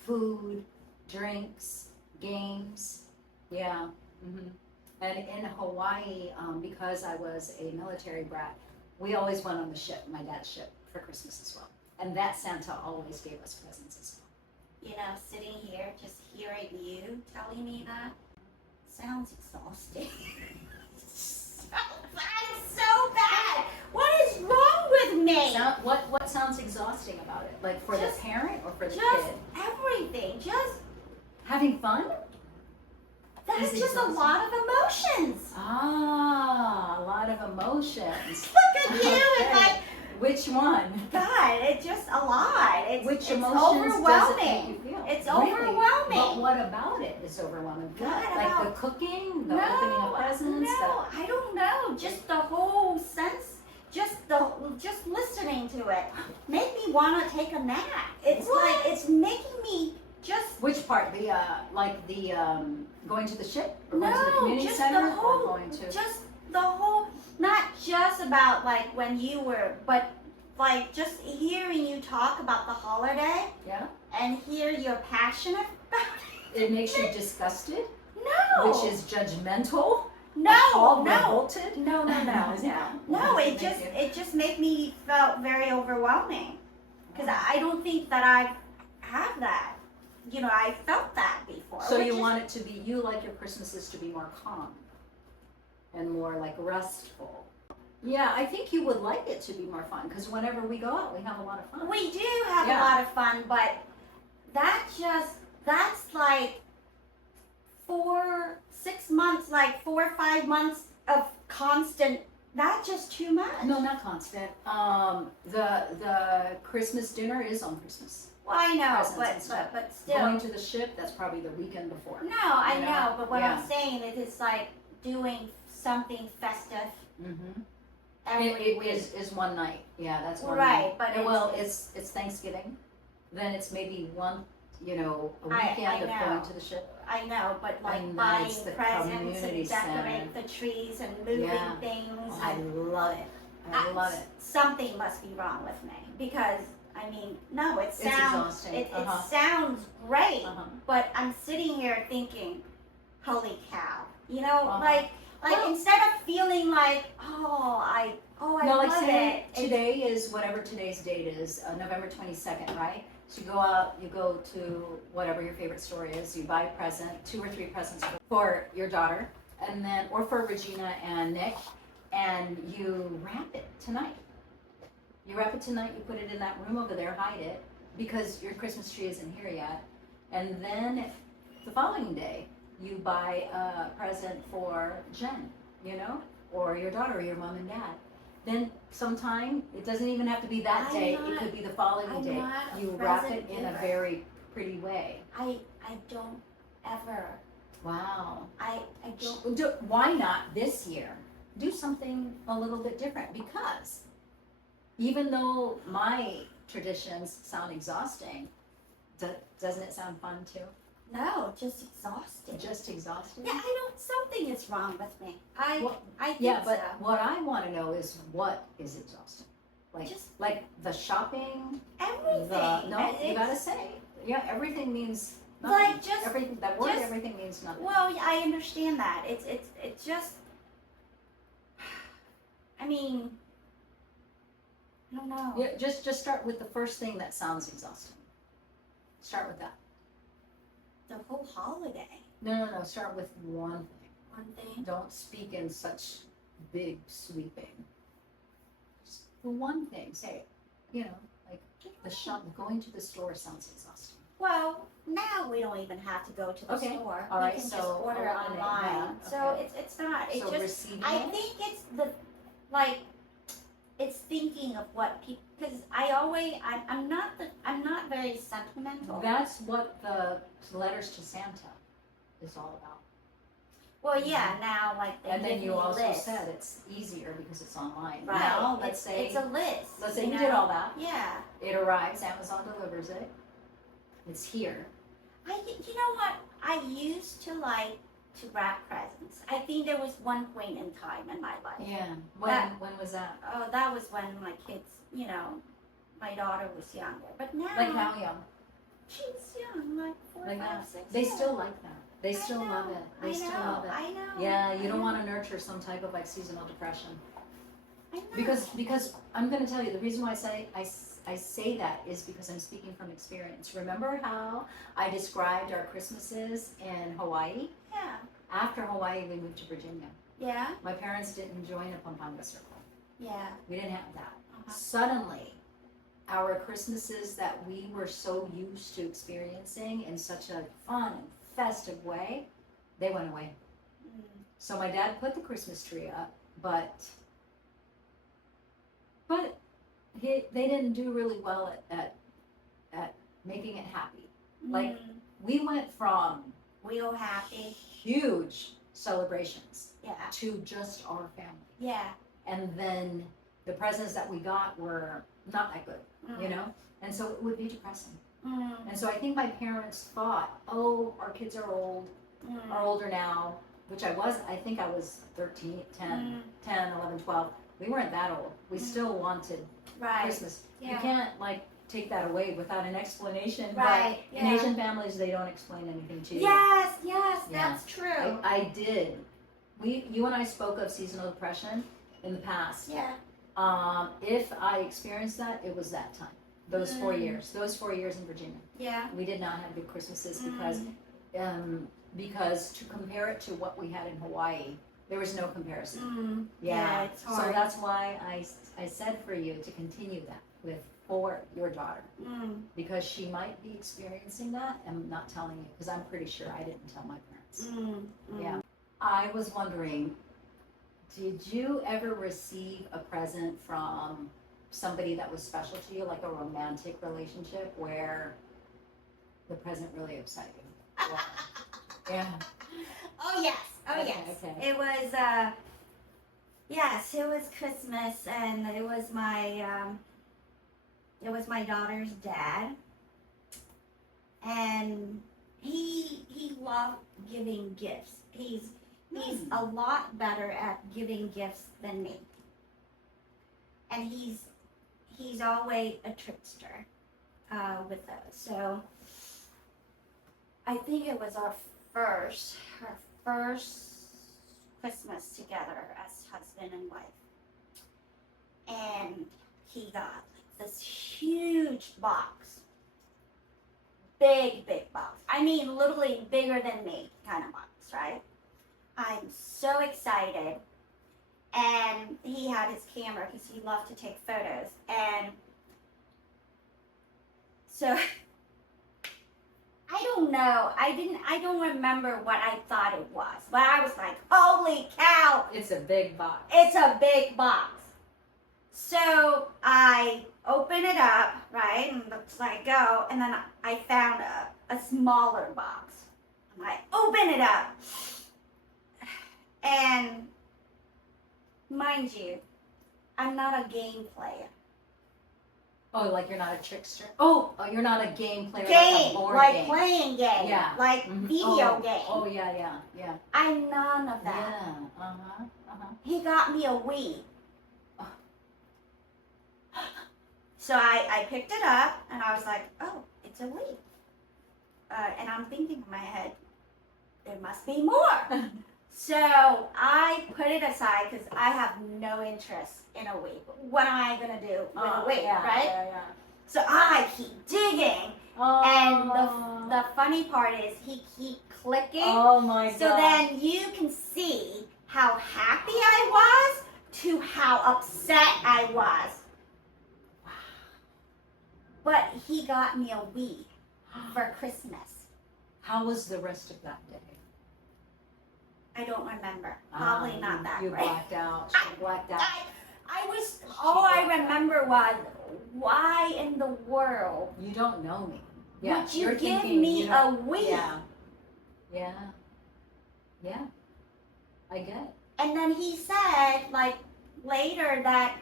food, drinks, games. Yeah. And in Hawaii, because I was a military brat, we always went on the ship, my dad's ship, for Christmas as well. And that Santa always gave us presents as well. Sitting here, just hearing you telling me that sounds exhausting. Sounds so bad. What is wrong with me? What sounds exhausting about it? Like for the parent or for the just kid? Everything. Just having fun? That's just exhausting. A lot of emotions. A lot of emotions. Look at you. Okay. It's like, which one? God, it's just a lot. Which it's emotions overwhelming. Does it make you feel? It's really? overwhelming. But what about it is overwhelming? Like the cooking, the opening of presents? No, I don't know. Just the whole sense. Just listening to it made me want to take a nap. It's like it's making Which part? The going to the ship, or going to the No, community just center, the whole, or going to? just the whole, not just about like when you were, but like just hearing you talk about the holiday Yeah. and hear you're passionate about it. It makes you disgusted, No. which is judgmental. No, appalled, no. revolted. No, no, no, no. No, What it does it just make it just made me felt very overwhelming. Because I don't think that I have that. You know, I felt that before. So which you is- want it to be, you like your Christmases to be more calm and more like restful. Yeah, I think you would like it to be more fun because whenever we go out, we have a lot of fun. We do have Yeah. a lot of fun, but that's like 6 months, like 4 or 5 months of constant. That's just too much. No, not constant. The Christmas dinner is on Christmas. Well, I know, Presents and but stuff. but still. Going to the ship, that's probably the weekend before. No, I You know? know, but what Yeah. I'm saying is like doing something festive Mm-hmm. every It week. is one night. Yeah, that's one Right, night. but well, it's Thanksgiving. Then it's maybe one, a I weekend of know. going to the ship. I know, but like And then buying it's the presents community and decorate the trees and moving Yeah. things. I love it. I love it. Something must be wrong with me because I mean, no, it It's sounds exhausting. it Uh-huh. sounds great, Uh-huh. but I'm sitting here thinking, holy cow, Uh-huh. like Well- instead of feeling like I No, like love say it. today is whatever today's date is, November 22nd, right? So you go out, you go to whatever your favorite store is, you buy a present, 2 or 3 presents for your daughter, and then, or for Regina and Nick, and you wrap it tonight. You wrap it tonight, you put it in that room over there, hide it, because your Christmas tree isn't here yet. And then the following day, you buy a present for Jen, or your daughter, or your mom and dad. Then sometime, it doesn't even have to be that I'm day, not- it could be the following I'm day. not a You wrap it present in a giver. very pretty way. I don't ever. Wow. I don't. Why not this year do something a little bit different? Because even though my traditions sound exhausting, doesn't it sound fun too? No, just exhausted. Just exhausting? Yeah, I don't. Something is wrong with me. Well, I think Yeah, but so. what I want to know is what is exhausting? Just Like the shopping, everything. no, you It's- gotta say, yeah, everything means Like, nothing. just- everything, that word, just- everything means nothing. Well, I understand that. It's just. I mean, I don't know. Yeah, just start with the first thing that sounds exhausting. Start with that. The whole holiday. No, start with one thing. One thing. Don't speak in such big sweeping. Just the one thing, say, like the shop, going to the store sounds exhausting. Well, now we don't even have to go to the Okay, store. all We right, can just so order it eliminate online. that, So okay. it's not. It's So just. receiving I it? think it's the like. It's thinking of what people. Because I'm not very sentimental. That's what the letters to Santa is all about. Well, yeah. Now, like they And give then you me also lists. said it's easier because it's online. Right. Now, let's say it's a list. let's say you you did know? all that. Yeah. It arrives, Amazon delivers it. It's here. You know what? I used to like to wrap presents. I think there was one point in time in my life. Yeah. That- When was that? Oh, that was when my kids, my daughter was younger. But now, Like how young? she was young, like 4, Like 5, that. 6. They yeah. still like that. They I still know, love it. They I still know, love it. I know. Yeah, you don't I want know, to nurture some type of like seasonal depression. I know. Because I'm going to tell you the reason why I say that is because I'm speaking from experience. Remember how I described our Christmases in Hawaii? Yeah. After Hawaii, we moved to Virginia. Yeah. My parents didn't join a Pampanga circle. Yeah. We didn't have that. Uh-huh. Suddenly, our Christmases that we were so used to experiencing in such a fun and festive way, they went away. Mm. So my dad put the Christmas tree up, but they didn't do really well at making it happy. Like, Mm. We went from Real happy. huge celebrations Yeah. to just our family. Yeah. And then the presents that we got were not that good, Mm. And so it would be depressing. And so I think my parents thought, oh, our kids are older now, which I think I was 13, 10, 11, 12. We weren't that old. We still wanted Christmas. Yeah. You can't like take that away without an explanation. Right. But in Asian families, they don't explain anything to you. Yes, Yeah. that's true. I did. You and I spoke of seasonal depression in the past. Yeah. If I experienced that, it was that time. Those 4 years. Those 4 years in Virginia. Yeah. We did not have good Christmases because to compare it to what we had in Hawaii, there was no comparison. Yeah, it's hard. So that's why I said for you to continue that for your daughter, because she might be experiencing that and not telling you, because I'm pretty sure I didn't tell my parents. Yeah. I was wondering, did you ever receive a present from somebody that was special to you, like a romantic relationship where the present really upset you? Wow. Yeah. Oh yes. Okay. It was yes, it was Christmas, and it was my daughter's dad, and he loved giving gifts. He's a lot better at giving gifts than me, and he's always a trickster with those. So I think it was our first Christmas together as husband and wife, and he got this huge box, big box. I mean, literally bigger than me kind of box, right? I'm so excited, and he had his camera because he loved to take photos, and so I don't know. I don't remember what I thought it was, but I was like, holy cow! It's a big box. It's a big box. So I open it up, right, and so I go, and then I found a smaller box. And I open it up, and mind you, I'm not a game player. Oh, like you're not a trickster? Oh, you're not a game player, like a Game, board like game. playing game, Yeah. like video game. Oh, yeah. I'm none of that. Yeah, He got me a Wii. So I picked it up, and I was like, oh, it's a Wii. And I'm thinking in my head, there must be more. So I put it aside because I have no interest in a Wii. What am I going to do with a Wii, right? Yeah. So I keep digging, and the funny part is he keep clicking. Oh my god. So then you can see how happy I was to how upset I was. Wow. But he got me a Wii for Christmas. How was the rest of that day? I don't remember. Probably not that you great. Blacked out. You blacked out. All I remember was, why in the world You don't know me. would you you're give thinking, me you a know, Wii? Yeah. I get it. And then he said, like, later that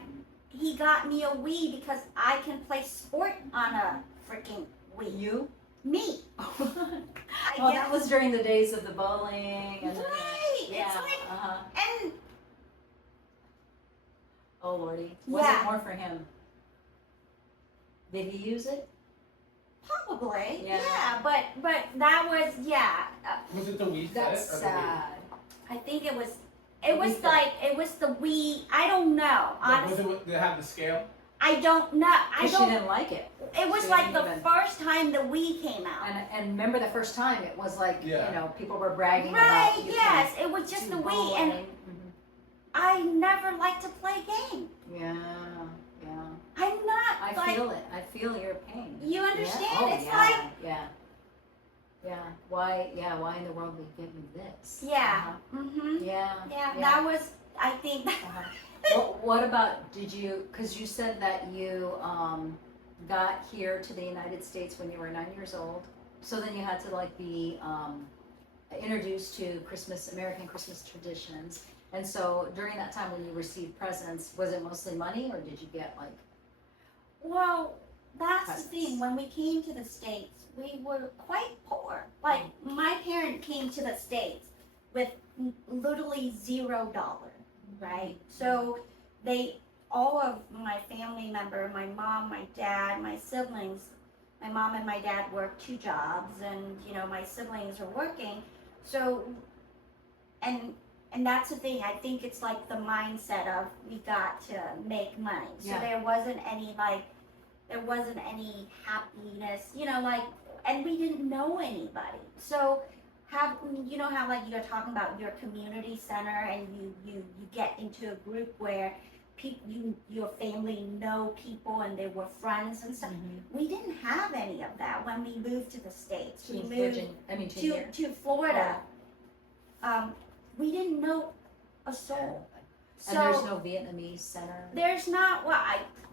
he got me a Wii because I can play sport on a freaking Wii. You? Me. Well, that was during the days of the bowling and Right. yeah. It's like, and Oh lordy. Was Yeah. it more for him? Did he use it? probably, Yeah. yeah, but that was, Was it the Wii That's set or sad. I think it was Wii like, it was the Wii, I don't know, the Wii? honestly. Did it have the scale? I don't know, Because she didn't like it. it was she like didn't the even- first time the Wii came out. And remember the first time it was like, Yeah. you know, people were bragging Right, about you yes, it was just the Wii, and I never liked to play games. Yeah. I'm not, I like, feel it. I feel your pain. you understand? Yeah. Oh, It's yeah. like, Yeah. Why in the world would you give me this? yeah, Yeah. that was, I think, What about, because you said that you got here to the United States when you were 9 years old, so then you had to like be introduced to American Christmas traditions, and so during that time when you received presents, was it mostly money or did you get like? well, that's presence. the thing. When we came to the States, we were quite poor. Like, my parent came to the States with literally $0, right? So all of my family member, my mom, my dad, my siblings, my mom and my dad worked 2 jobs, and my siblings are working. So, and that's the thing. I think it's like the mindset of we got to make money. So Yeah. there wasn't any happiness, and we didn't know anybody. So how like you're talking about your community center, and you get into a group where your family know people and they were friends and stuff. We didn't have any of that when we moved to the States. We moved to Florida. We didn't know a soul. And there's no Vietnamese center? There's not. Well,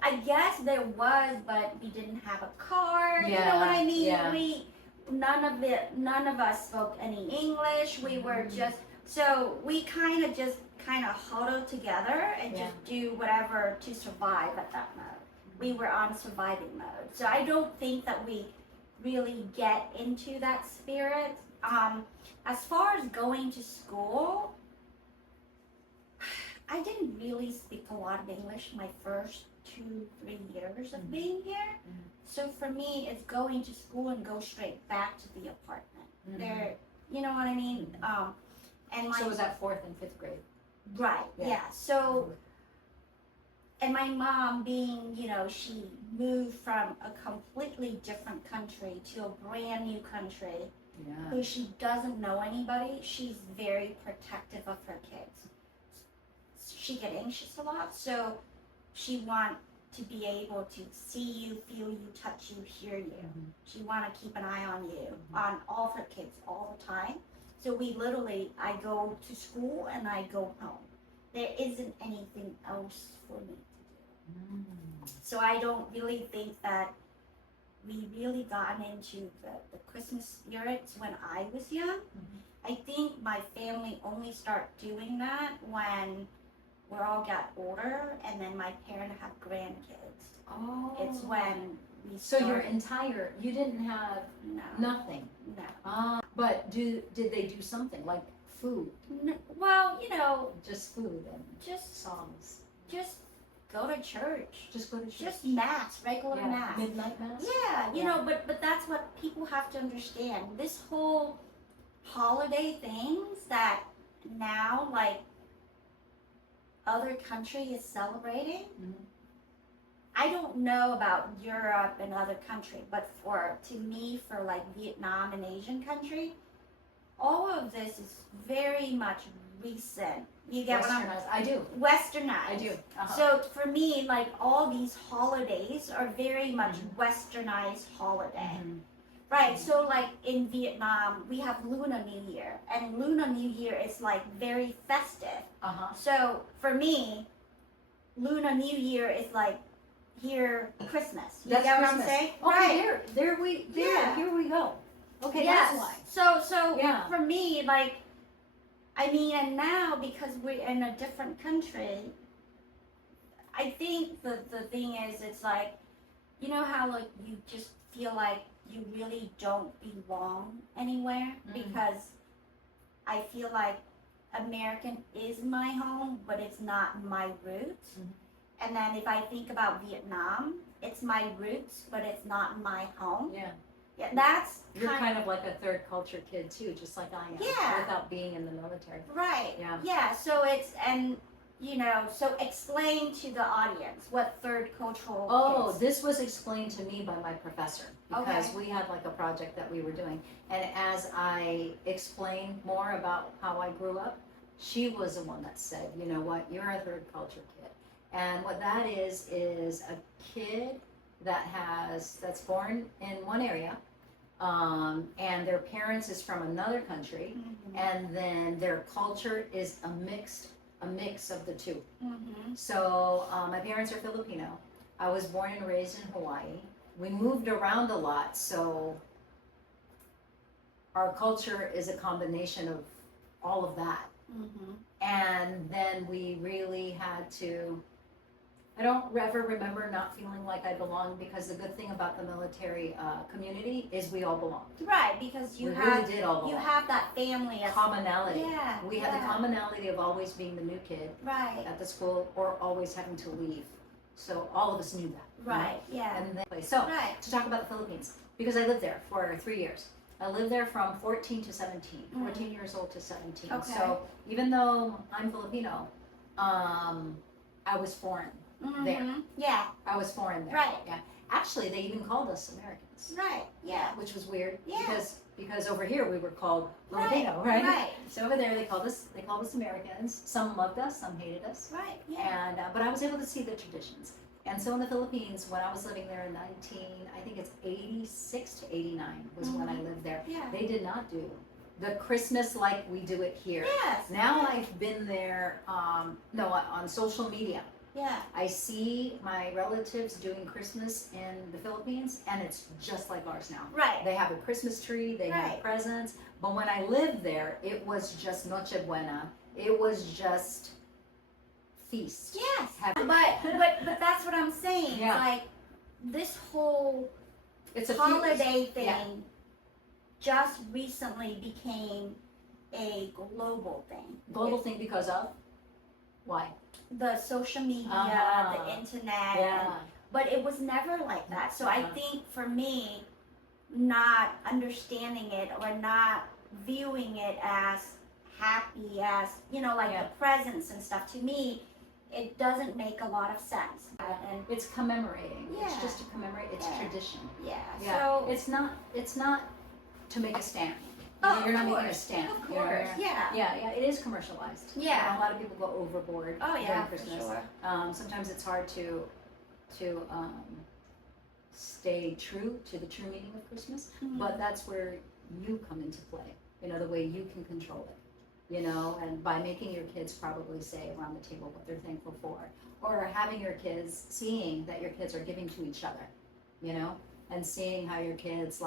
I guess there was, but we didn't have a car. You know what I mean? Yeah. None of us spoke any English. We were just, so we kind of huddled together and just do whatever to survive at that mode. We were on surviving mode. So I don't think that we really get into that spirit. As far as going to school, I didn't really speak a lot of English my first 2-3 years of being here. So for me, it's going to school and go straight back to the apartment. There, you know what I mean? So was that 4th and 5th grade? Right, yeah. So, and my mom being, she moved from a completely different country to a brand new country, who she doesn't know anybody. She's very protective of her kids. She get anxious a lot, so she want to be able to see you, feel you, touch you, hear you. She want to keep an eye on you, on all of her kids all the time. So I go to school and I go home. There isn't anything else for me to do. So I don't really think that we really got into the Christmas spirits when I was young. I think my family only started doing that when we all got older, and then my parents have grandkids. Oh. It's when we So started. you didn't have nothing? No. But did they do something like food? Well, Just food and just songs? just go to church. Just go to church? Just mass, regular mass. Midnight mass? Yeah, but that's what people have to understand. This whole holiday things that now, like, other country is celebrating. I don't know about Europe and other country, but to me, for like Vietnam and Asian country, all of this is very much recent. You get what I'm saying? I do. Westernized. I do. So for me, like, all these holidays are very much westernized holiday. Right, so like in Vietnam, we have Lunar New Year, and Lunar New Year is like very festive. So for me, Lunar New Year is like here Christmas. You get what I'm saying? Okay, here we go. Okay, that's why. So for me, like, I mean, and now because we're in a different country, I think the thing is, it's like, you know how like you just feel like you really don't belong anywhere, because I feel like American is my home, but it's not my roots. And then if I think about Vietnam, it's my roots, but it's not my home. Yeah, that's You're kind of like a third culture kid too, just like I am. Yeah. Without being in the military. Right. Yeah. So it's, and so explain to the audience what third cultural is. This was explained to me by my professor, because we had like a project that we were doing, and as I explained more about how I grew up, she was the one that said, you know what, you're a third culture kid. And what that is a kid that's born in one area, and their parents is from another country, and then their culture is a mix of the two. So my parents are Filipino. I was born and raised in Hawaii. We moved around a lot, so our culture is a combination of all of that. And then we really had to I don't ever remember not feeling like I belonged, because the good thing about the military community is we all belong. Right, because We really did all belong. you have that family as Commonality. Yeah. We had the commonality of always being the new kid Right. at the school, or always having to leave. So all of us knew that. Right. Yeah. And then, so Right. to talk about the Philippines, because I lived there for 3 years. I lived there from 14 to 17, 14 years old to 17. Okay. So even though I'm Filipino, I was foreign there. Yeah. I was foreign there. Right. Yeah. Actually, they even called us Americans. Right. Yeah. Which was weird. Yeah. Because over here we were called Right. Filipino, right? Right. So over there they called us Americans. Some loved us, some hated us. Right. Yeah. And but I was able to see the traditions. And so in the Philippines, when I was living there in 86 to 89 was when I lived there. Yeah. They did not do the Christmas like we do it here. Yes. Now I've been there, on social media. Yeah. I see my relatives doing Christmas in the Philippines, and it's just like ours now. Right. They have a Christmas tree, they have Right. presents, but when I lived there, it was just Noche Buena. It was just feast. Yes. Happy- But that's what I'm saying. Yeah. Like this whole It's a holiday feast. thing Yeah. just recently became a global thing. Global thing because of? Why? The social media, Uh-huh. the internet. Yeah. But it was never like that. So I Yeah. think for me, not understanding it or not viewing it as happy as, like Yeah. the presents and stuff, to me, it doesn't make a lot of sense. And It's commemorating. It's Yeah. just to commemorate. It's Yeah. tradition. yeah, Yeah. so It's not to make a stand. Oh, You're not of making a course, stand. Of You know, course, yeah. Yeah, it is commercialized. Yeah. And a lot of people go overboard Oh during yeah, for Christmas. sure. Sometimes it's hard to stay true to the true meaning of Christmas, Mhm. but that's where you come into play. The way you can control it. And by making your kids probably say around the table what they're thankful for, or having your kids seeing that your kids are giving to each other, and seeing how your kids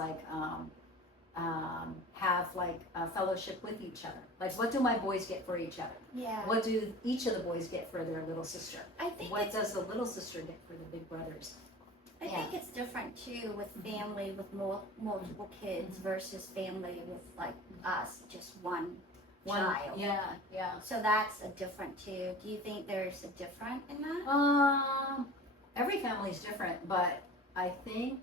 have a fellowship with each other. Like, what do my boys get for each other? Yeah. What do each of the boys get for their little sister? I think What it's does the little sister get for the big brothers? I think it's different too with family with multiple kids versus family with like us, just one child. Yeah. So that's a different too. Do you think there's a different in that? Every family's different, but I think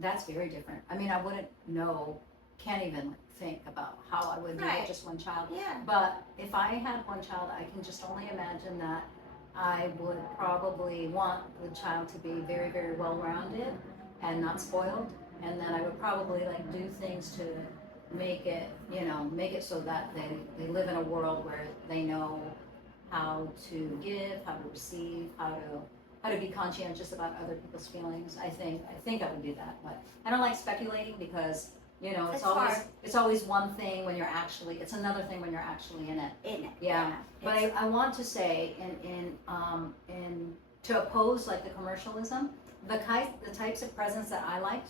that's very different. I mean, I wouldn't know, can't even think about how I would do Right. with just one child. Yeah. But if I had one child, I can just only imagine that I would probably want the child to be very, very well-rounded and not spoiled. And then I would probably do things to make it, make it so that they live in a world where they know how to give, how to receive, how to be conscientious about other people's feelings. I think I would do that, but I don't like speculating because It's it's always one thing when you're actually, it's another thing when you're actually in it. In it. Yeah. But It's- I want to say in to oppose the commercialism, the types of presents that I like,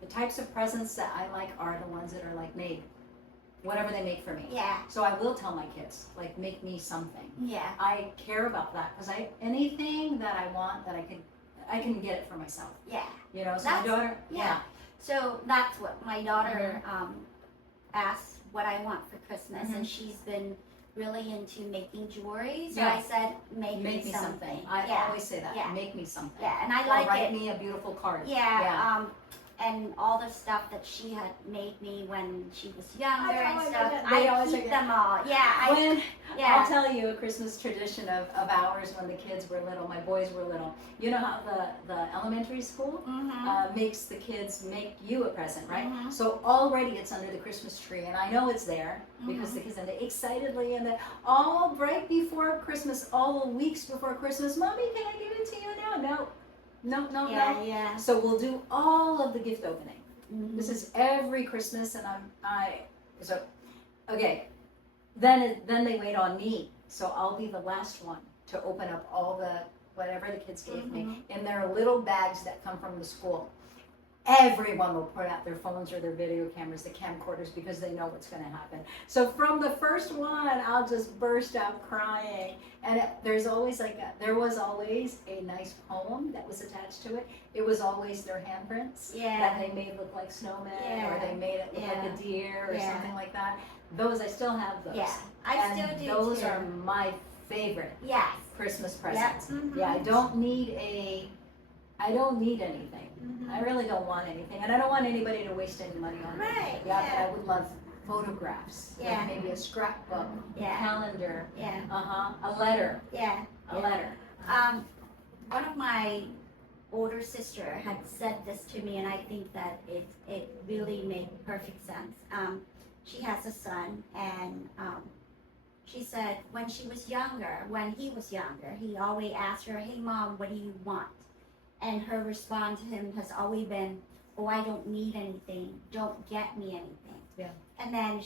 the types of presents that I like are the ones that are made, whatever they make for me. yeah. So I will tell my kids, make me something. Yeah. I care about that because anything that I want that I can get it for myself. Yeah. So my That's- daughter, yeah. So that's what my daughter asked what I want for Christmas, and she's been really into making jewelry. So Yeah. I said, make make me something. I always say that. Yeah. Make me something. Yeah, and I Or like write it. me a beautiful card. Yeah. And all the stuff that she had made me when she was younger and stuff. They I always keep are- them all. Yeah. When Yeah. I'll tell you a Christmas tradition of ours when the kids were little, my boys were little. You know how the elementary school makes the kids make you a present, right? Mhm. So already it's under the Christmas tree, and I know it's there because the kids and they excitedly and then all right before Christmas, all the weeks before Christmas, Mommy, can I give it to you now? No. Yeah. So we'll do all of the gift opening. Mhm. This is every Christmas, and so okay. Then they wait on me, so I'll be the last one to open up all the whatever the kids gave me in their little bags that come from the school. everyone will put out their phones or their video cameras, the camcorders, because they know what's going to happen. So from the first one, I'll just burst out crying. And there was always a nice poem that was attached to it. It was always their handprints that they made look like snowmen, or they made it look like a deer or something like that. Those, I still have those. Yeah, I still do those too. are my favorite Yes. Christmas presents. Mm-hmm. Yeah, I don't need anything. Mm-hmm. I really don't want anything, and I don't want anybody to waste any money on it. Right. Yeah, but I would love photographs. Yeah. Like maybe a scrapbook, Yeah. calendar. Yeah. A letter. Yeah. A letter. One of my older sister had said this to me, and I think that it really made perfect sense. She has a son, and she said when he was younger, he always asked her, "Hey, Mom, what do you want?" And her response to him has always been, "Oh, I don't need anything. Don't get me anything." Yeah. And then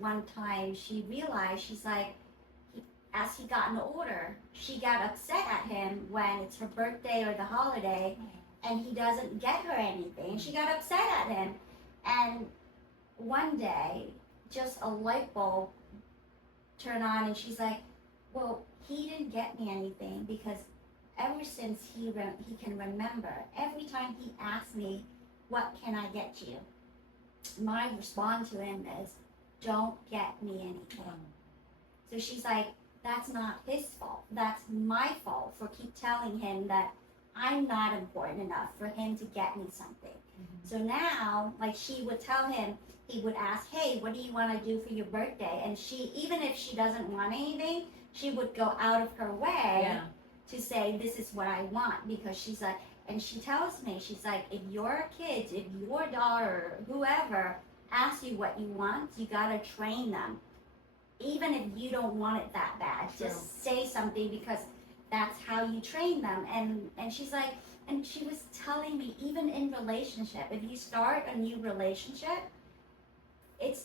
one time she realized, she's like, as he got older, she got upset at him when it's her birthday or the holiday and he doesn't get her anything. She got upset at him. And one day, just a light bulb turned on, and she's like, well, he didn't get me anything because ever since he can remember, every time he asks me, what can I get you? My response to him is, don't get me anything. So she's like, that's not his fault. That's my fault for keep telling him that I'm not important enough for him to get me something. Mm-hmm. So now, like, she would tell him, he would ask, hey, what do you want to do for your birthday? And she, even if she doesn't want anything, she would go out of her way to say, this is what I want. Because she's like, and she tells me, she's like, if your kids, if your daughter, whoever asks you what you want, you got to train them. Even if you don't want it that bad, just say something, because that's how you train them. And she's like, and she was telling me, even in relationship, if you start a new relationship, it's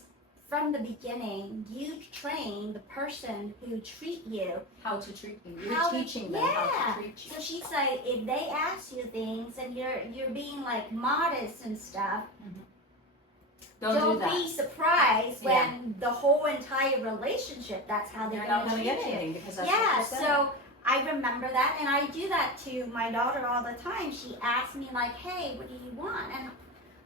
from the beginning, you train the person who treat you how to treat you. You're teaching them how to treat you. So she's like, if they ask you things and you're being like modest and stuff, don't be surprised when the whole entire relationship, that's how they're going to treat you. Because that's what you said. So I remember that, and I do that to my daughter all the time. She asks me like, hey, what do you want? And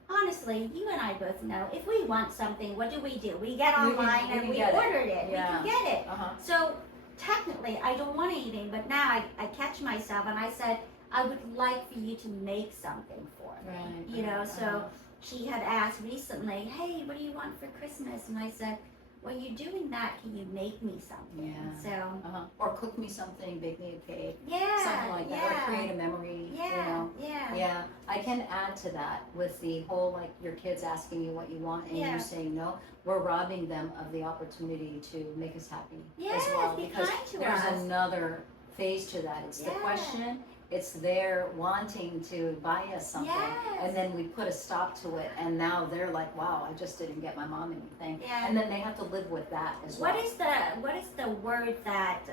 honestly, you and I both know, if we want something, what do? We get online and we ordered it. Yeah. We can get it. So technically, I don't want anything, but now I catch myself and I said, I would like for you to make something for me. Right. You know, so she had asked recently, hey, what do you want for Christmas? And I said, well, you're doing that, can you make me something? Yeah. So, or cook me something, bake me a cake. Yeah. Something like that. Or create a memory. Yeah. You know? Yeah. Yeah. I can add to that with the whole, like, your kids asking you what you want and you saying no. We're robbing them of the opportunity to make us happy as well. Be Because kind to there's us. another phase to that. It's the question. It's their wanting to buy us something, and then we put a stop to it, and now they're like, wow, I just didn't get my mom anything. And then they have to live with that as well. What is the word that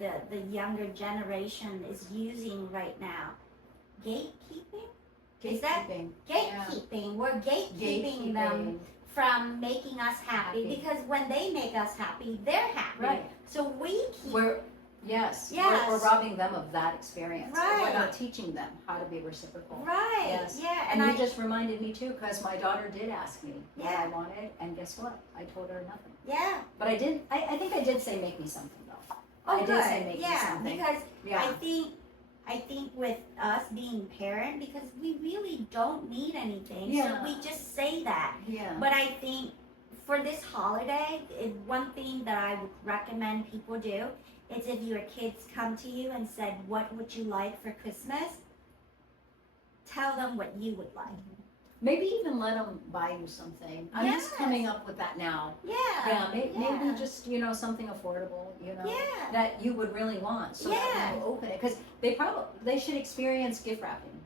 the younger generation is using right now? Gatekeeping? Is that gatekeeping? We're gatekeeping them from making us happy, because when they make us happy, they're happy. Right. So we keep... Yes. Yes. We're robbing them of that experience. Right. We're not teaching them how to be reciprocal. Right. Yes. Yeah. And you just reminded me too, because my daughter did ask me what I wanted, and guess what? I told her nothing. Yeah. But I think I did say make me something though. Oh, I did say make me something. Because I think with us being parent, because we really don't need anything, so we just say that. Yeah. But I think for this holiday, one thing that I would recommend people do is, if your kids come to you and said, what would you like for Christmas? Tell them what you would like. Maybe even let them buy you something. I'm just coming up with that now. Yeah. Maybe just, something affordable, that you would really want. So that when you open it, because they should experience gift wrapping.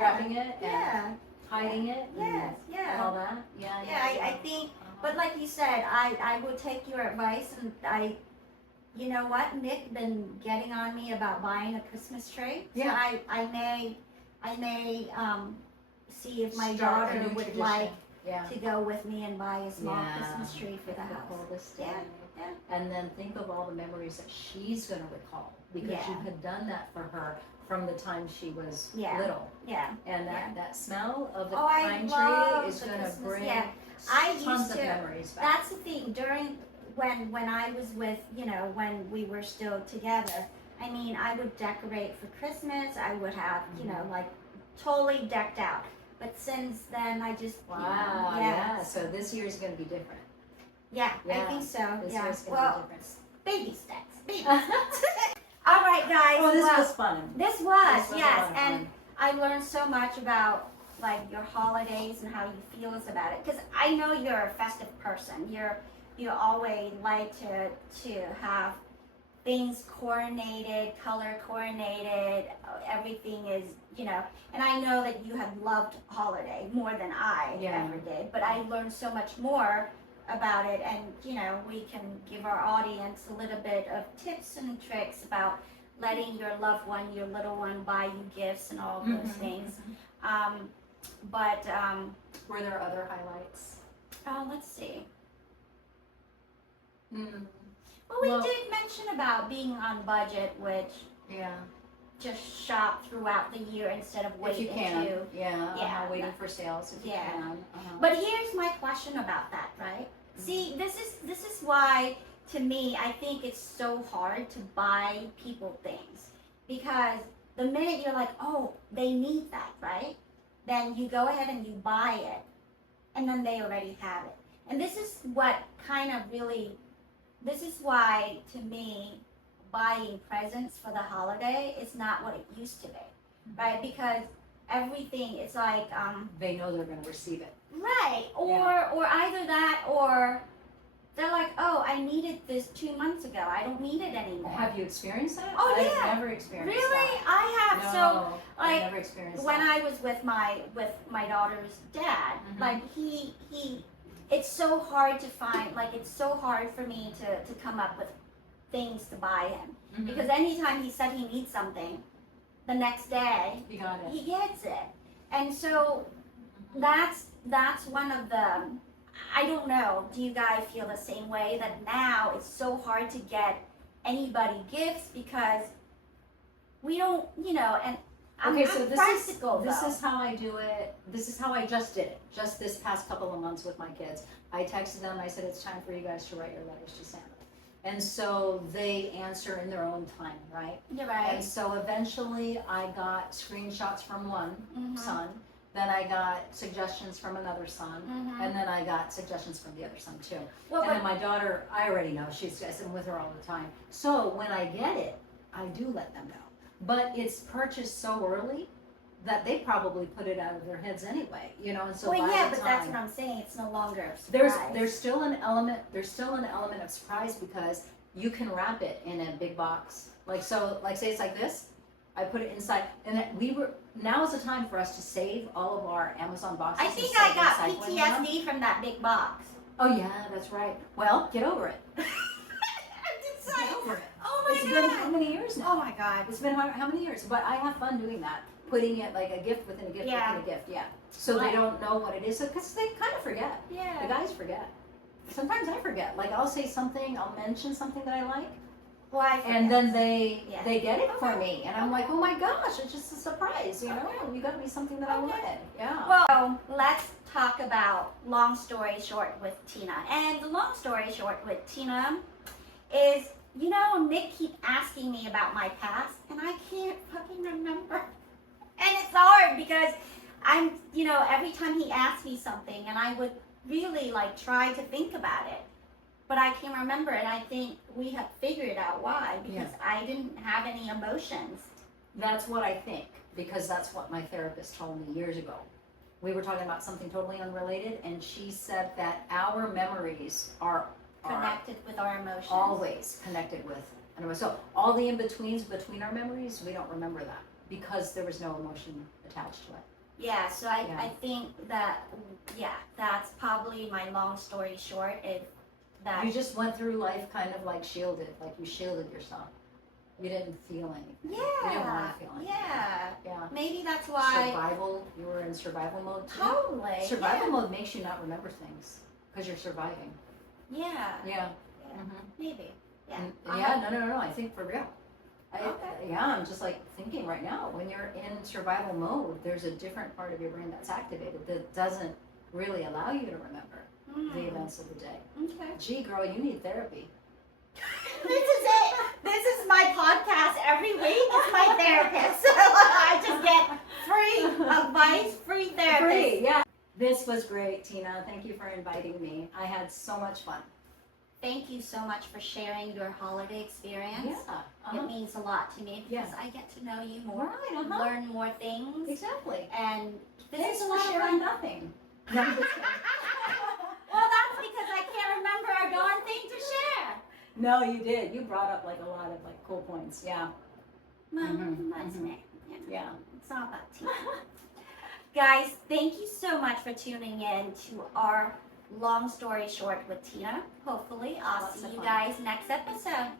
Wrapping it and hiding it. And all that. I think, but like you said, I will take your advice, and you know what, Nick been getting on me about buying a Christmas tree. So I may see if my Start a daughter new would tradition. like Yeah. to go with me and buy a small Yeah. Christmas tree for the Think of house. all this Yeah, stuff. yeah. And then think of all the memories that she's going to recall because Yeah. you had done that for her from the time she was Yeah. little. Yeah. And that smell of the Oh, I pine love tree is the going to Christmas- bring yeah. I used tons of to- memories back. That's the thing. During when I was with, when we were still together, I mean, I would decorate for Christmas. I would have, like totally decked out. But since then, I just, Wow, yeah. So this year's going to be different. Yeah, I Yeah, think so. This Yeah. year's going to Well, be different. baby steps. Baby steps. All right, guys. Oh, this well, was fun. This was, This was a yes, lot of and fun. I learned so much about like your holidays and how you feel about it. Because I know you're a festive person. You always like to have things coordinated, color coordinated. Everything is, and I know that you have loved holiday more than I Yeah. ever did. But I learned so much more about it, and we can give our audience a little bit of tips and tricks about letting your loved one, your little one, buy you gifts and all those things. But Were there other highlights? let's see. Mm. Well, we Well- did mention about being on budget, which Yeah. just shop throughout the year instead of If waiting you can. to. Yeah. Waiting for sales if Yeah. you can. Uh-huh. But here's my question about that, right? See, this is why, to me, I think it's so hard to buy people things, because the minute you're like, oh, they need that, right? Then you go ahead and you buy it, and then they already have it. And this is what kind of really, this is why, to me, buying presents for the holiday is not what it used to be, right? Because everything, it's like, They know they're going to receive it. right, or either that, or they're like, oh, I needed this 2 months ago. I don't need it anymore. Have you experienced that? Oh, I've yeah. never experienced Really? that. I have. No, So, I've like, never experienced when that. I was with my daughter's dad, Mhm. like he it's so hard to find, like it's so hard for me to come up with things to buy him, Mhm. because anytime he said he needs something, the next day You got it. he gets it. And so that's one of the, I don't know, do you guys feel the same way, that now it's so hard to get anybody gifts because we don't, and I'm Okay, so this practical is how I do it. This is how I just did it. Just this past couple of months with my kids. I texted them. I said, it's time for you guys to write your letters to Santa. And so they answer in their own time, right? You're right. And so eventually I got screenshots from one Mhm. son. Then I got suggestions from another son. Mhm. And then I got suggestions from the other son too. Well, And then but, my daughter, I already know, I'm with her all the time. So when I get it, I do let them know. But it's purchased so early that they probably put it out of their heads anyway, and so well, by yeah, the but time, that's what I'm saying. It's no longer a surprise. there's still an element of surprise, because you can wrap it in a big box. Like say it's like this, I put it inside, and now is the time for us to save all of our Amazon boxes. I think instead I of got recycling them. PTSD from that big box. Oh yeah, that's right. Well, get over it. It's Get like, over it. oh my It's god. been how many years now? Oh my god. It's been how many years? But I have fun doing that, putting it like a gift within a gift Yeah. within a gift. Yeah. So Right. they don't know what it is, because they kind of forget. The Yeah. guys forget. Sometimes I forget. Like I'll say something, I'll mention something that I like, Well, I and forget. then they Yeah. get it for Okay. me, and I'm like, oh my gosh, it's just a surprise. You got me something that I Okay. wanted. Yeah. Well, let's talk about long story short with Tina. And the long story short with Tina is, Nick keep asking me about my past, and I can't fucking remember. And it's hard because I'm, every time he asks me something, and I would really like try to think about it, but I can't remember. And I think we have figured out why, because I didn't have any emotions. That's what I think, because that's what my therapist told me years ago. We were talking about something totally unrelated, and she said that our memories are Connected with our emotions. always connected with. And so all the in-betweens between our memories, we don't remember that because there was no emotion attached to it. Yeah, so Yeah. I think that, that's probably my long story short, is that, You just went through life kind of like shielded, like you shielded yourself. You didn't feel anything. You didn't yeah, want to feel anything. yeah. Yeah. maybe that's why. Survival, you were in survival mode too? Totally. Survival mode makes you not remember things because you're surviving. Yeah. Yeah. Yeah. Mhm. Maybe. Yeah. Yeah, no, I think for real. Okay. Yeah, I'm just like thinking right now, when you're in survival mode, there's a different part of your brain that's activated that doesn't really allow you to remember the events of the day. Okay. Gee, girl, you need therapy. This is it. This is my podcast every week. It's my therapist. So I just get free advice, free therapist. Free, yeah. This was great, Tina. Thank you for inviting me. I had so much fun. Thank you so much for sharing your holiday experience. Yeah. It means a lot to me because Yeah. I get to know you more, Right, learn more things, Exactly. and this Thanks is a for lot of sharing fun. nothing. No, I'm just kidding. Well, that's because I can't remember a darn thing to share. No, you did. You brought up like a lot of like cool points. Yeah. Well, Mhm, that's mhm. me. You know, Yeah. It's all about team. Guys, thank you so much for tuning in to our long story short with Tina. Hopefully, I'll Lots see of you fun. guys next episode.